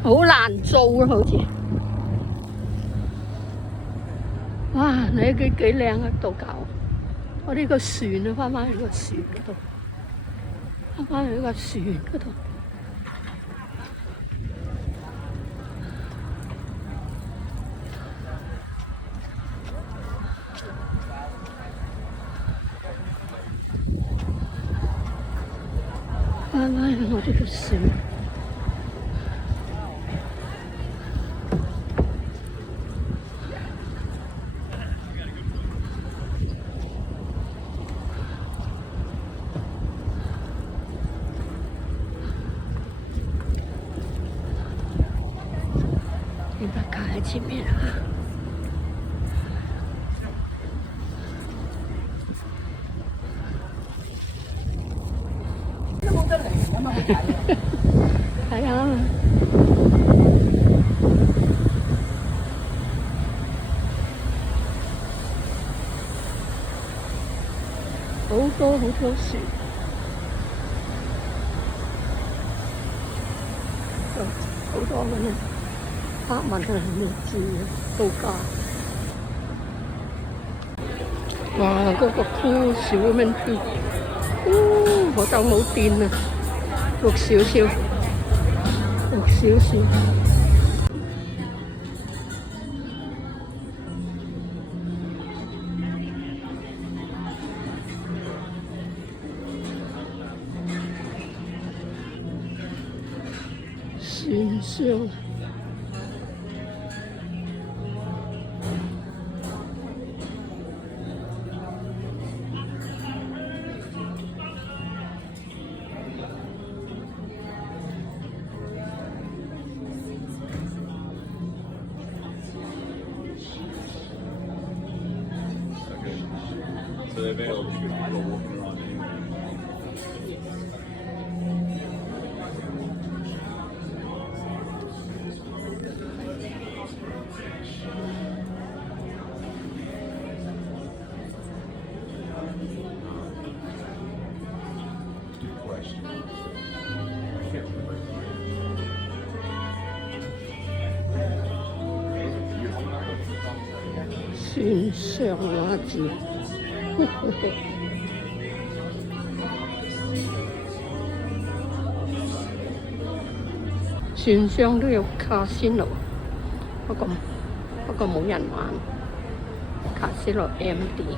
好難做啊，好似。哇！你幾靚啊，度搞。我呢個船啊，翻返去個船嗰度，翻返去呢個船嗰度。翻返去我呢個船。喺前面啊！係啊！好多樹，好多嘅呢，黑文係咩字啊？度假。哇！嗰個鋪少咁樣鋪，我就冇電啊，錄少少。船上So they've been able to get people walking around anyway. 船上畫字。船上都有卡仙奴，不過冇人玩。卡仙奴 empty。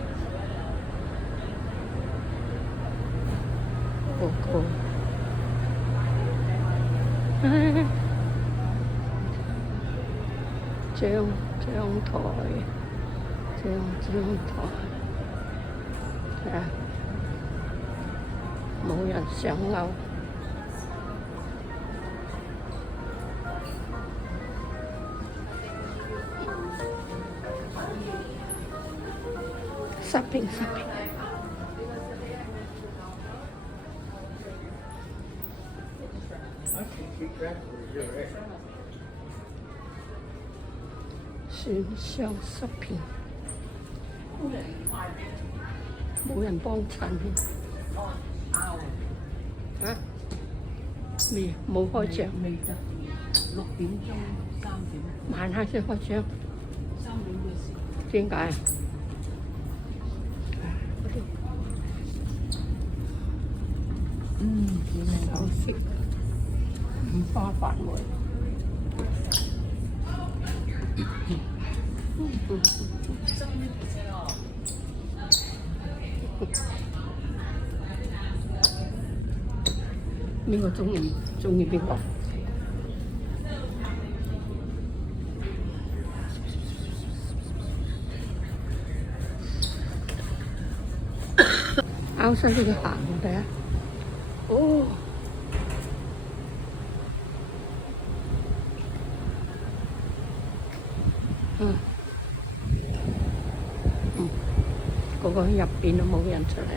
張台，睇下冇人上樓。shopping。船上 shopping， 冇人幫襯啊？未冇開張，未得，6點鐘、3點。晚黑先開張。3點嘅事。點解？幾靚好色，五花八門。邊個中意邊個？拗晒佢行睇下。哦。嗰個入邊都冇人出嚟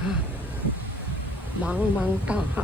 嚇，茫茫大海。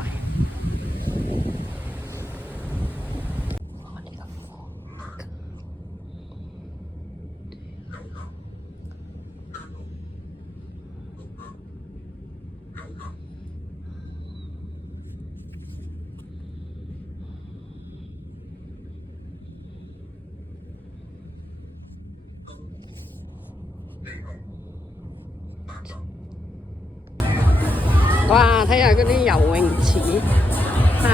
哇！睇下嗰啲游泳池，係，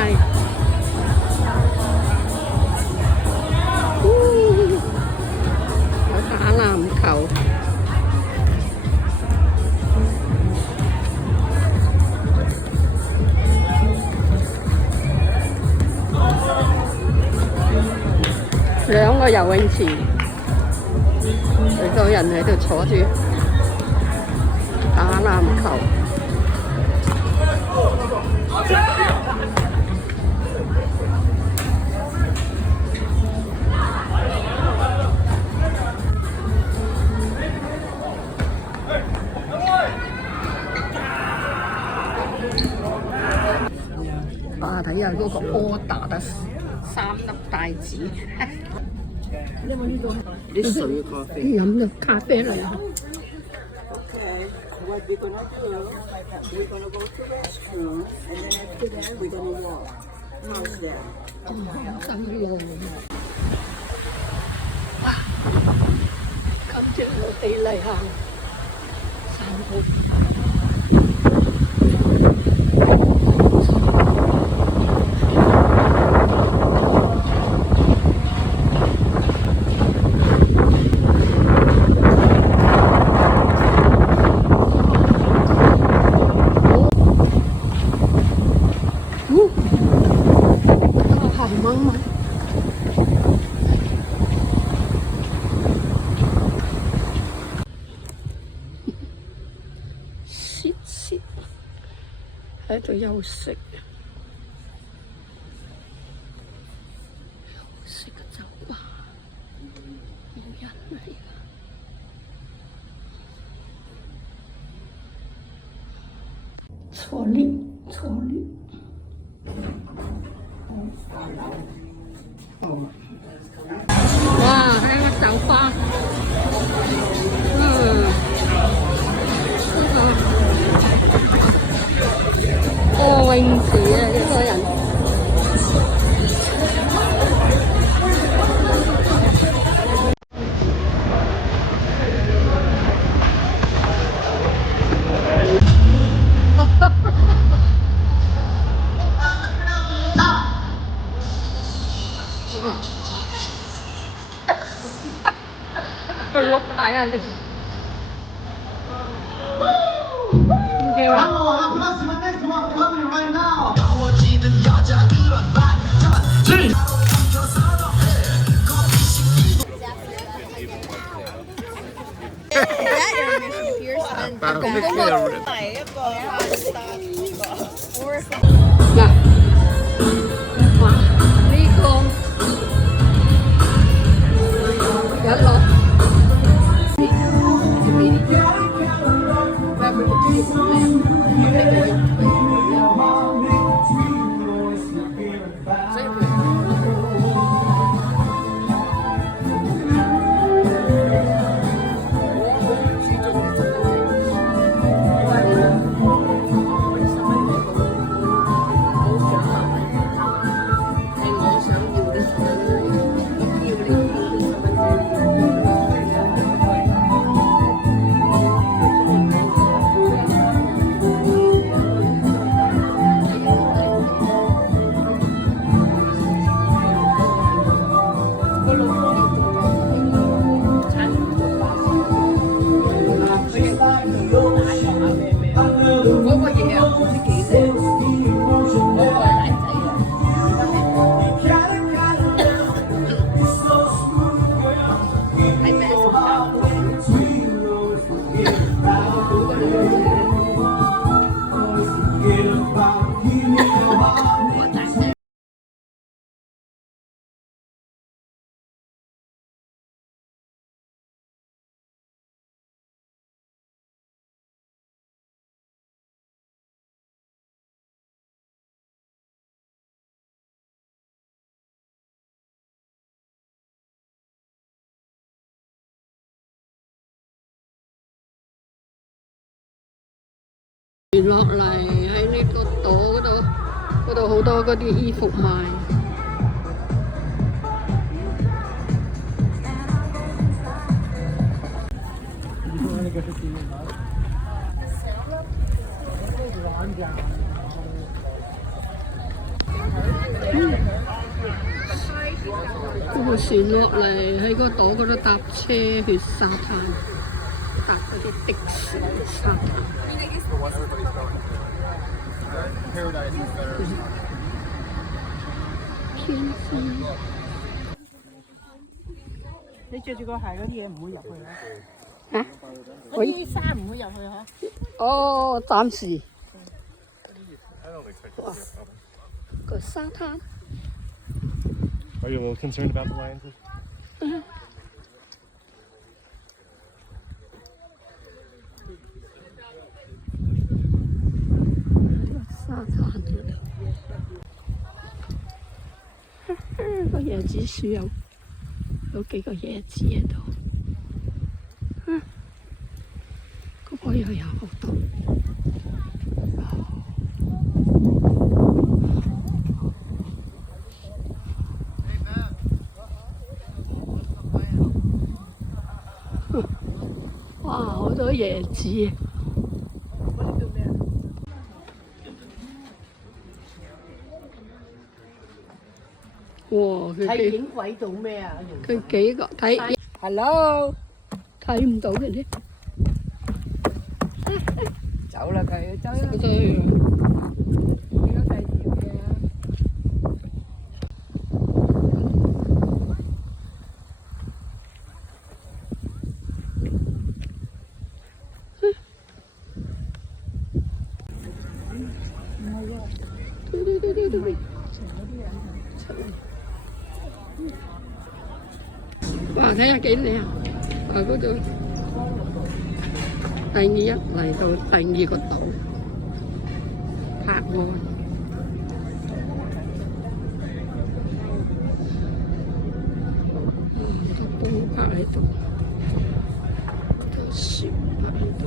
有打籃球，兩個游泳池，好多人喺度坐住打籃球。睇下嗰個order得3粒帶子。你有冇呢度啲水咖啡？飲咗咖啡嚟啊！ Okay, what we're gonna do, we're gonna go to the restroom, and then after that, we're gonna walk. How's that? 真路哇！今朝我哋嚟行散步。喺度休息，個酒吧冇人嚟㗎。坐 lift， 坐 lift。哇！喺個酒吧，個泳池啊，幾多人？碌大啊！你。Okay,落嚟喺呢個島嗰度好多嗰啲衣服賣。嗰個船落嚟喺個島嗰度搭車去沙灘，搭嗰啲的士沙灘。天空。你着住個鞋嗰啲嘢唔會入去啊？嚇？嗰啲衫唔會入去嗬？哦，暫時。哇！個沙灘。Are you a little concerned about the lions? 沙灘。子樹有幾個椰子喺度。嗰個又有好多。哇！好多椰子。哇！佢影鬼到咩啊？佢幾個睇 ，Hello， 睇唔到嘅咧。走啦佢，走啦。走咗。而家第二條嘅。哇！睇下幾靚，嗰度第二嚟到第二個島，柏岸。好多波泊喺度，好多船泊喺度。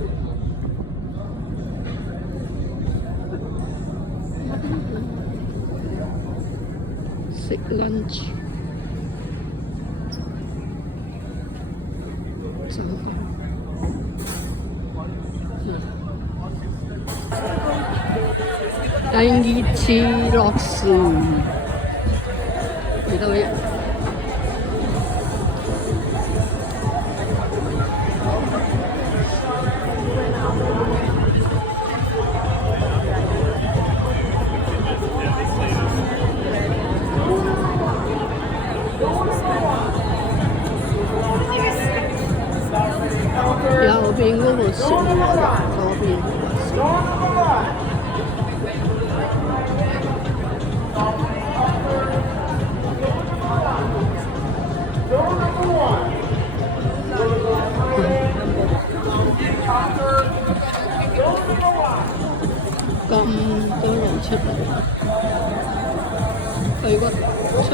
食 lunch。走過。第二次落船，幾多人？右邊嗰個船，左邊嗰個船。咁多人出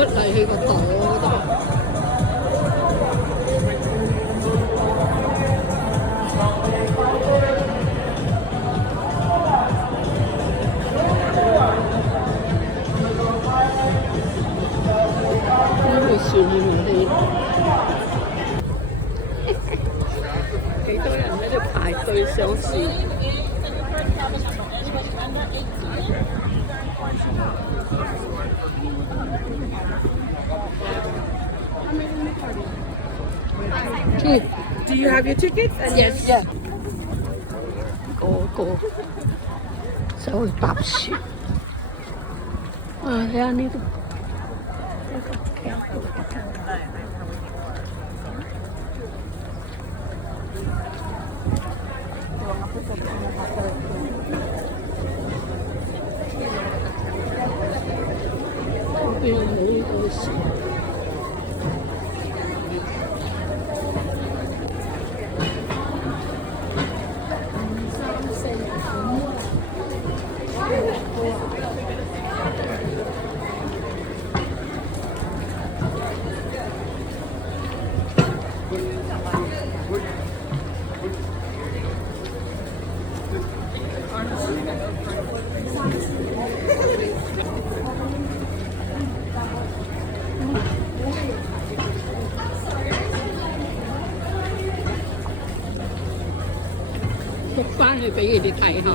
嚟，去個島嗰度。船要我哋幾多人喺度排隊上船。Do you have your tickets? Yes. 個走去搭船。睇下呢度。邊有好多船？錄翻去俾佢哋睇下，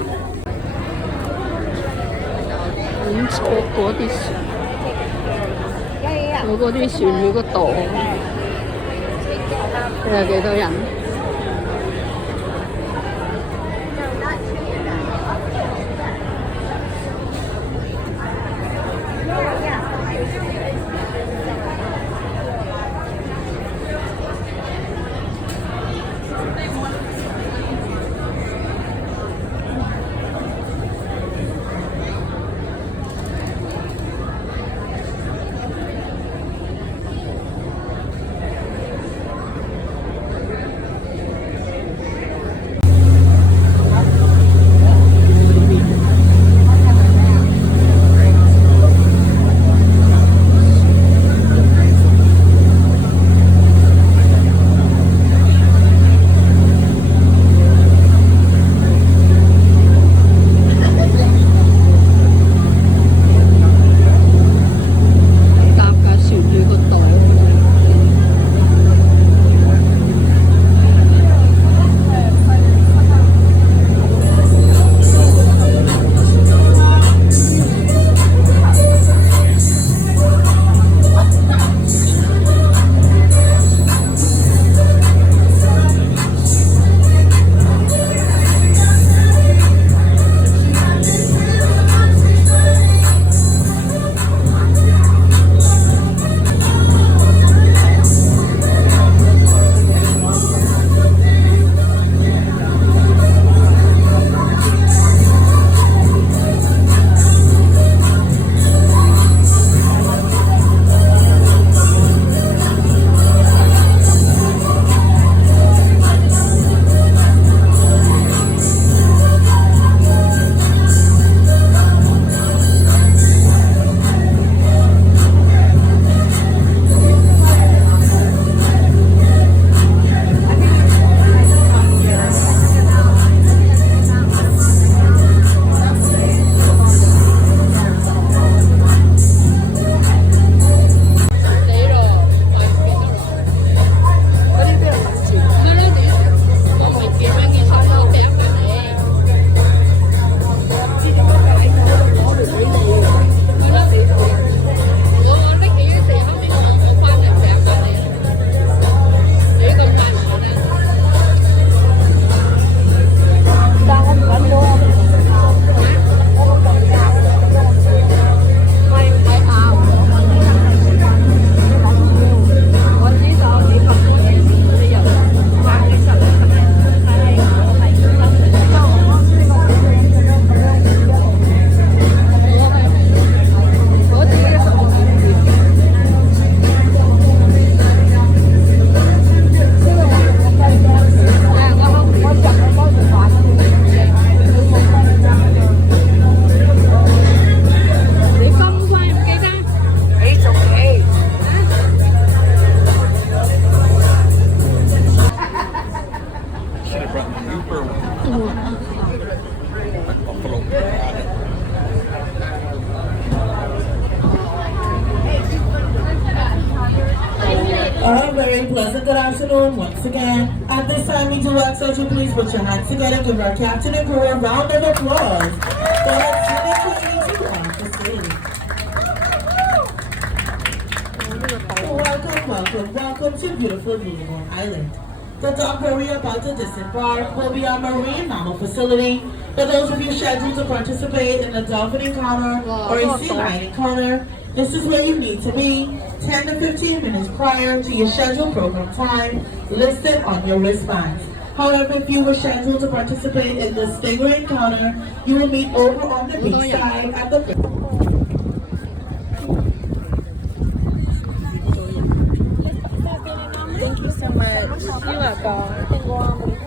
咁坐嗰啲船，坐嗰啲船去個島，有幾多人？ afternoon once again. At this time, we do ask that you please put your hands together, give our captain and crew a round of applause for our swimming queens across the city. Welcome to beautiful Blue Island. The dock where we are about to disembark will be our marine mammal facility. For those of you scheduled to participate in a dolphin encounter or a sea lion encounter, this is where you need to be 10 to 15 minutes prior to your scheduled program time listed on your wristbands. However, if you were scheduled to participate in the stingray encounter, you will meet over on the beach side at the Thank you so much. You're welcome. Tengo hambre.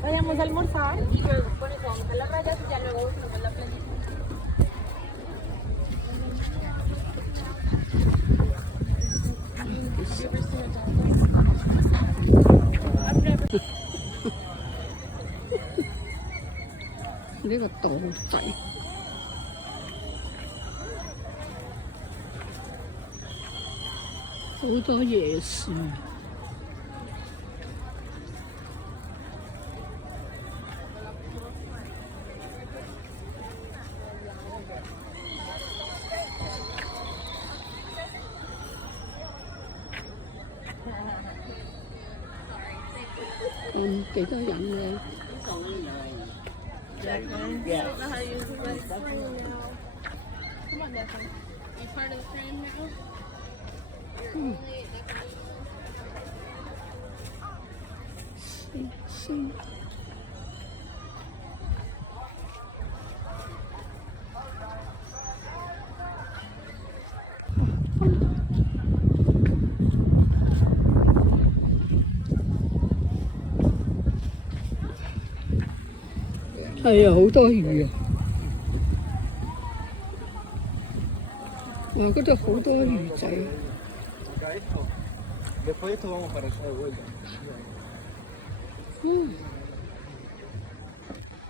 Vayamos a almorzar. Y luego pones a las rayas y ya luego nos vemos la playita. This là tổ chạy. Hữu多夜市。幾多人咧？ 係啊，好多魚啊！哇，嗰度好多魚仔。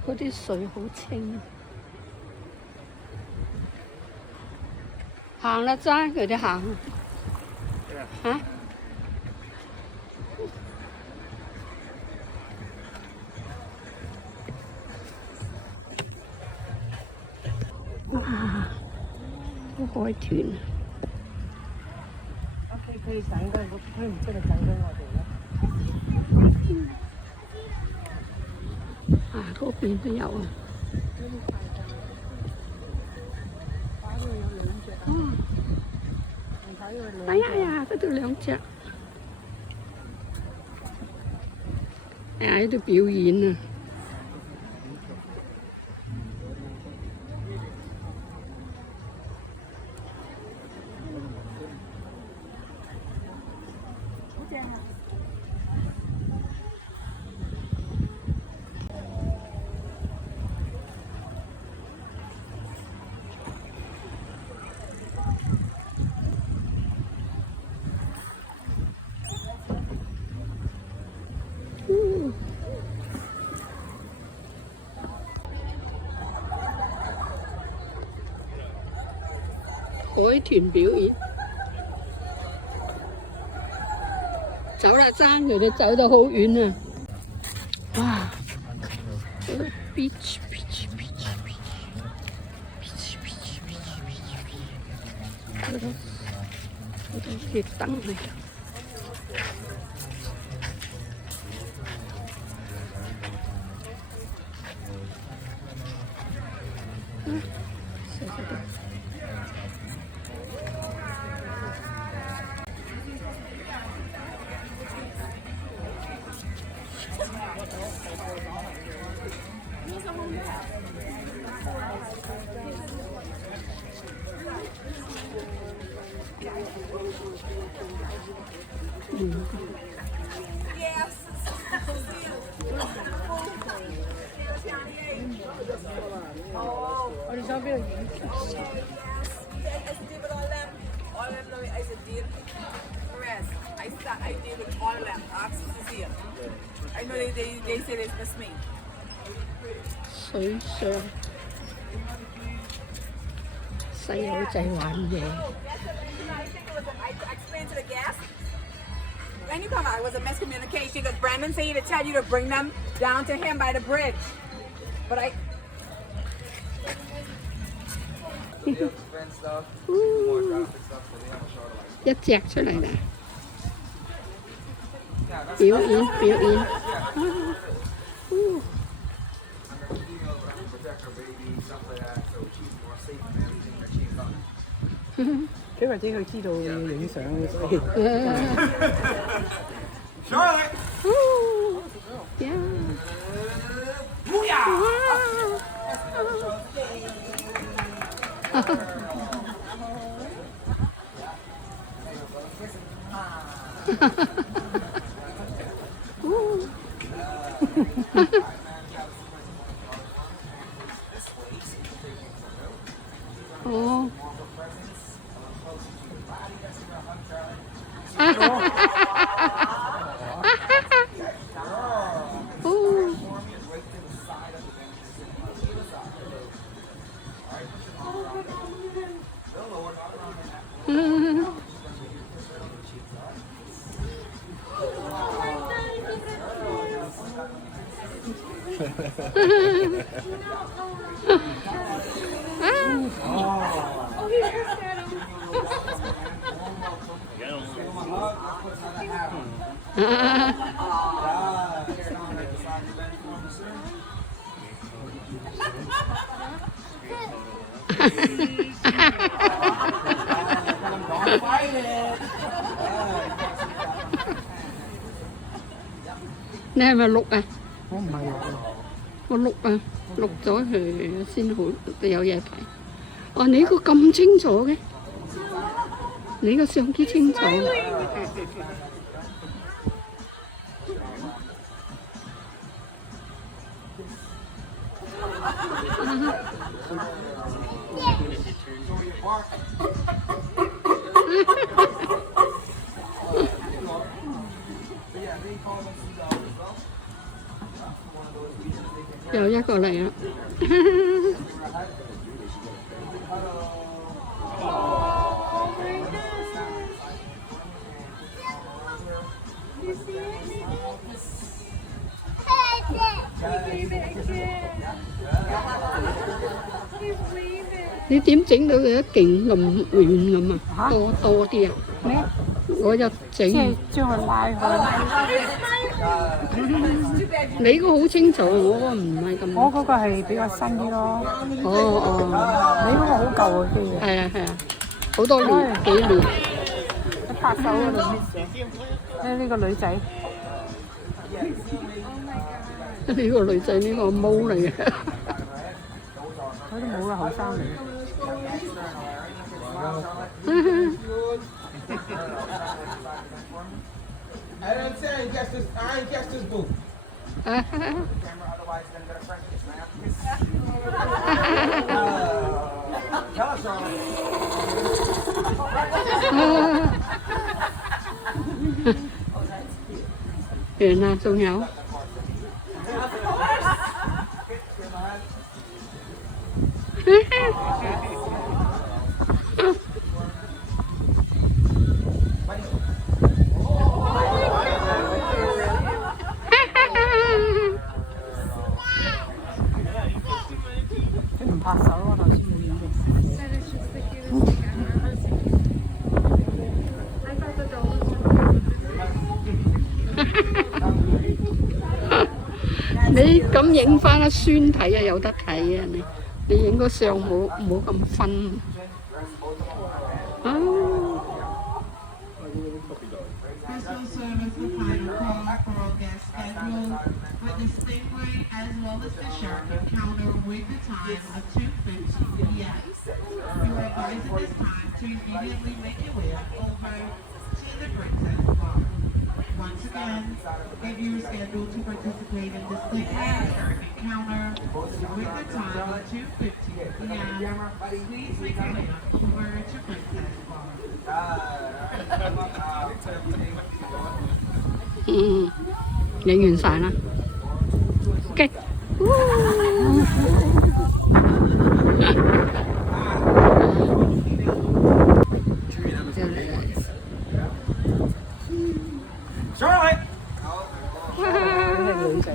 嗰啲水好清。行啦，齋佢哋行。嚇？哇！個海豚。佢整嘅，佢唔知你整俾我哋咧。啊，嗰邊都有啊。哎呀，嗰度兩隻。哎呀，喺度表演啊！ 海豚表演，走啦，爭佢哋走到好遠啊！哇！beach， 嗰度鐵燈嚟。 水上細友仔玩嘢。when you come out, it was a miscommunication because Brandon said to tell you to bring them down to him by the bridge. But I. Một chiếc出嚟啦，表演表演。佢或者佢知道要影相嘅，所以。Charlotte. Yeah. Oh. Nè mà lục à? 我唔係錄啊，我錄啊，錄咗佢先好有嘢睇。哦，你個咁清楚嘅，你個相機清楚。又一個嚟啦！你點整到佢一勁咁軟咁啊？多啲啊？咩？我就整。即係將佢拉開。你個好清楚，我個唔係咁。我嗰個係比較新啲咯。哦，你嗰個好舊嘅機啊。係啊係啊，好多年幾年。喺拍手嗰度 miss 咗。呢個女仔。呢個女仔呢個毛嚟嘅。佢都冇啦，後生嚟。I ain't catch this boo. Chuyện nào xung nhau.你咁影翻阿孫睇啊，有得睇啊！你影個相冇咁分啊！Once again, if you're scheduled to participate in this encounter with the time of 2:50 p.m., please make your way up towards your princess bar. 影完晒啦。OK。女仔。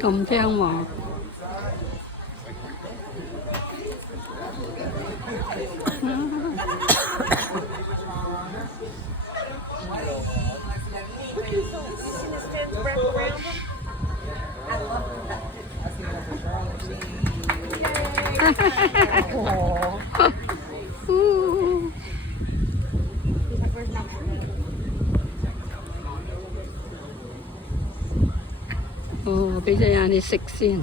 咁聽話。哦，俾隻眼你食先。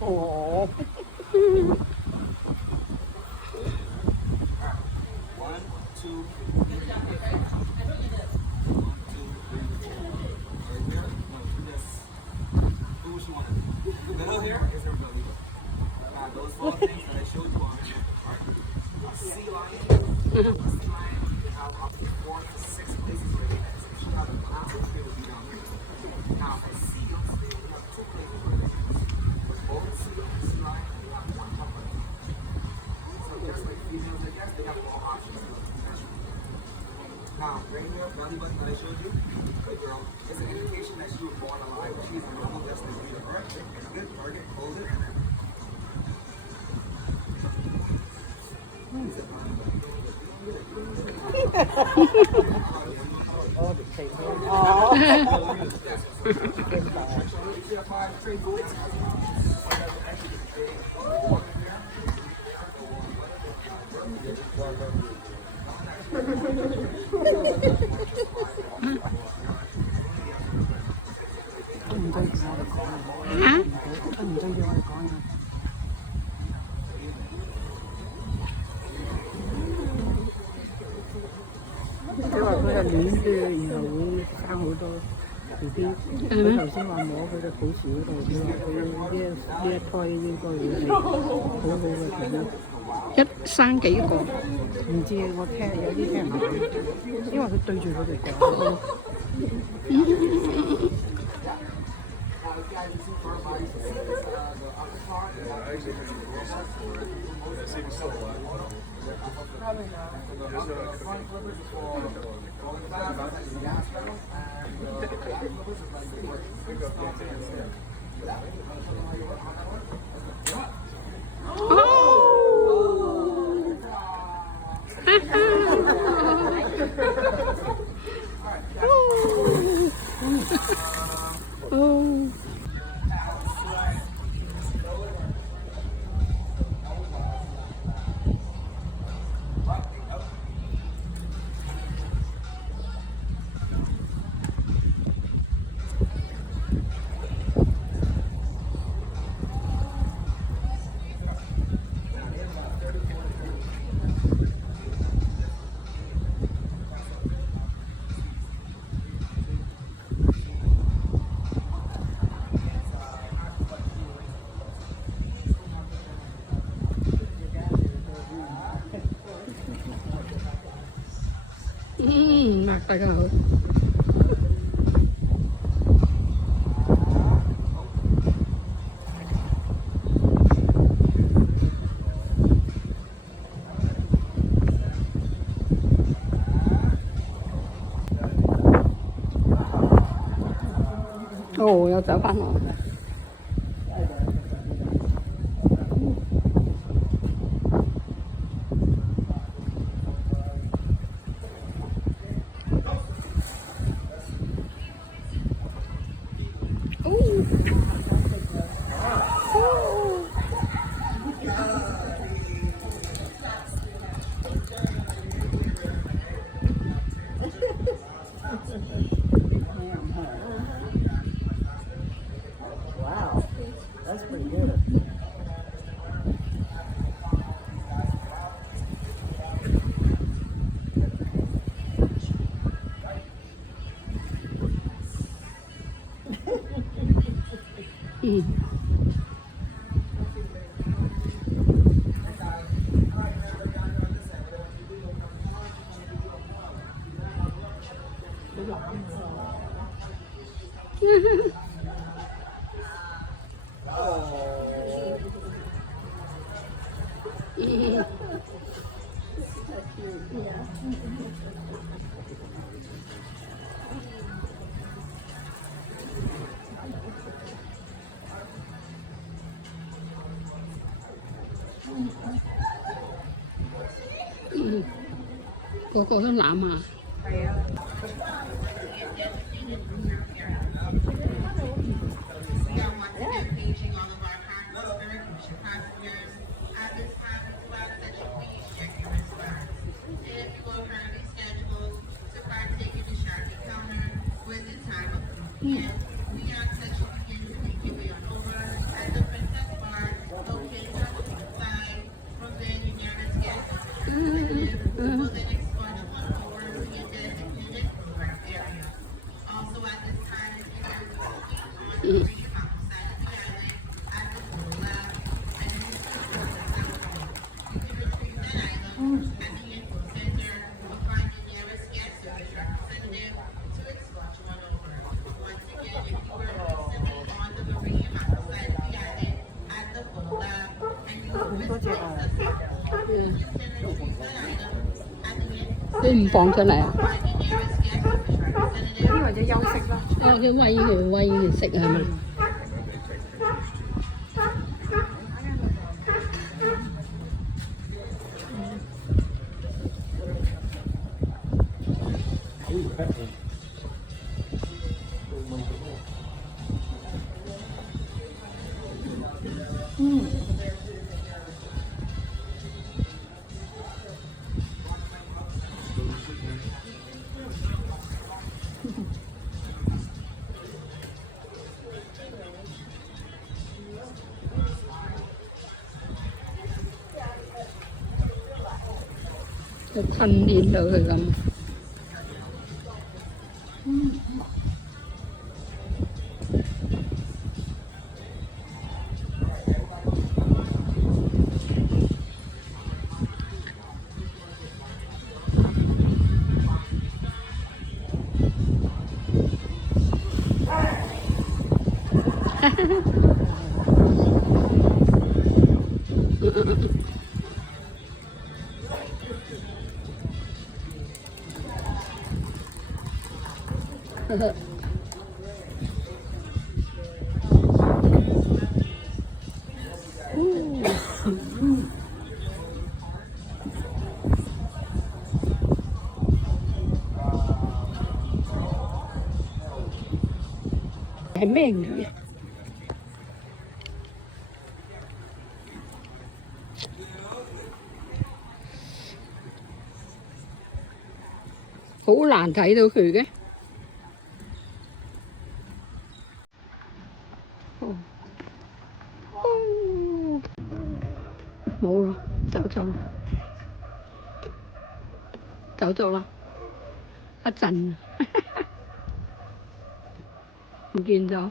哦。Now, right here, belly button that I showed you, good girl. It's an indication that she was born alive. She's a normal destiny leader. All right, good. Target, hold it.佢話佢係亂嘅，然後會生好多 BB。佢頭先話摸佢嘅肚臍嗰度，佢話佢呢一胎應該會係好好嘅種。一生幾個？唔知我聽有啲聽唔到，因為佢對住佢哋講。擘大個口。哦，又走返落。Ừ. Cô nó lạ mà. Cái唔放出嚟啊？因為只休息啦。佢餵佢食係咪？就困練到佢咁。係咩魚啊？好難睇到佢嘅。冇啦，走咗啦，走咗啦，一陣唔見咗。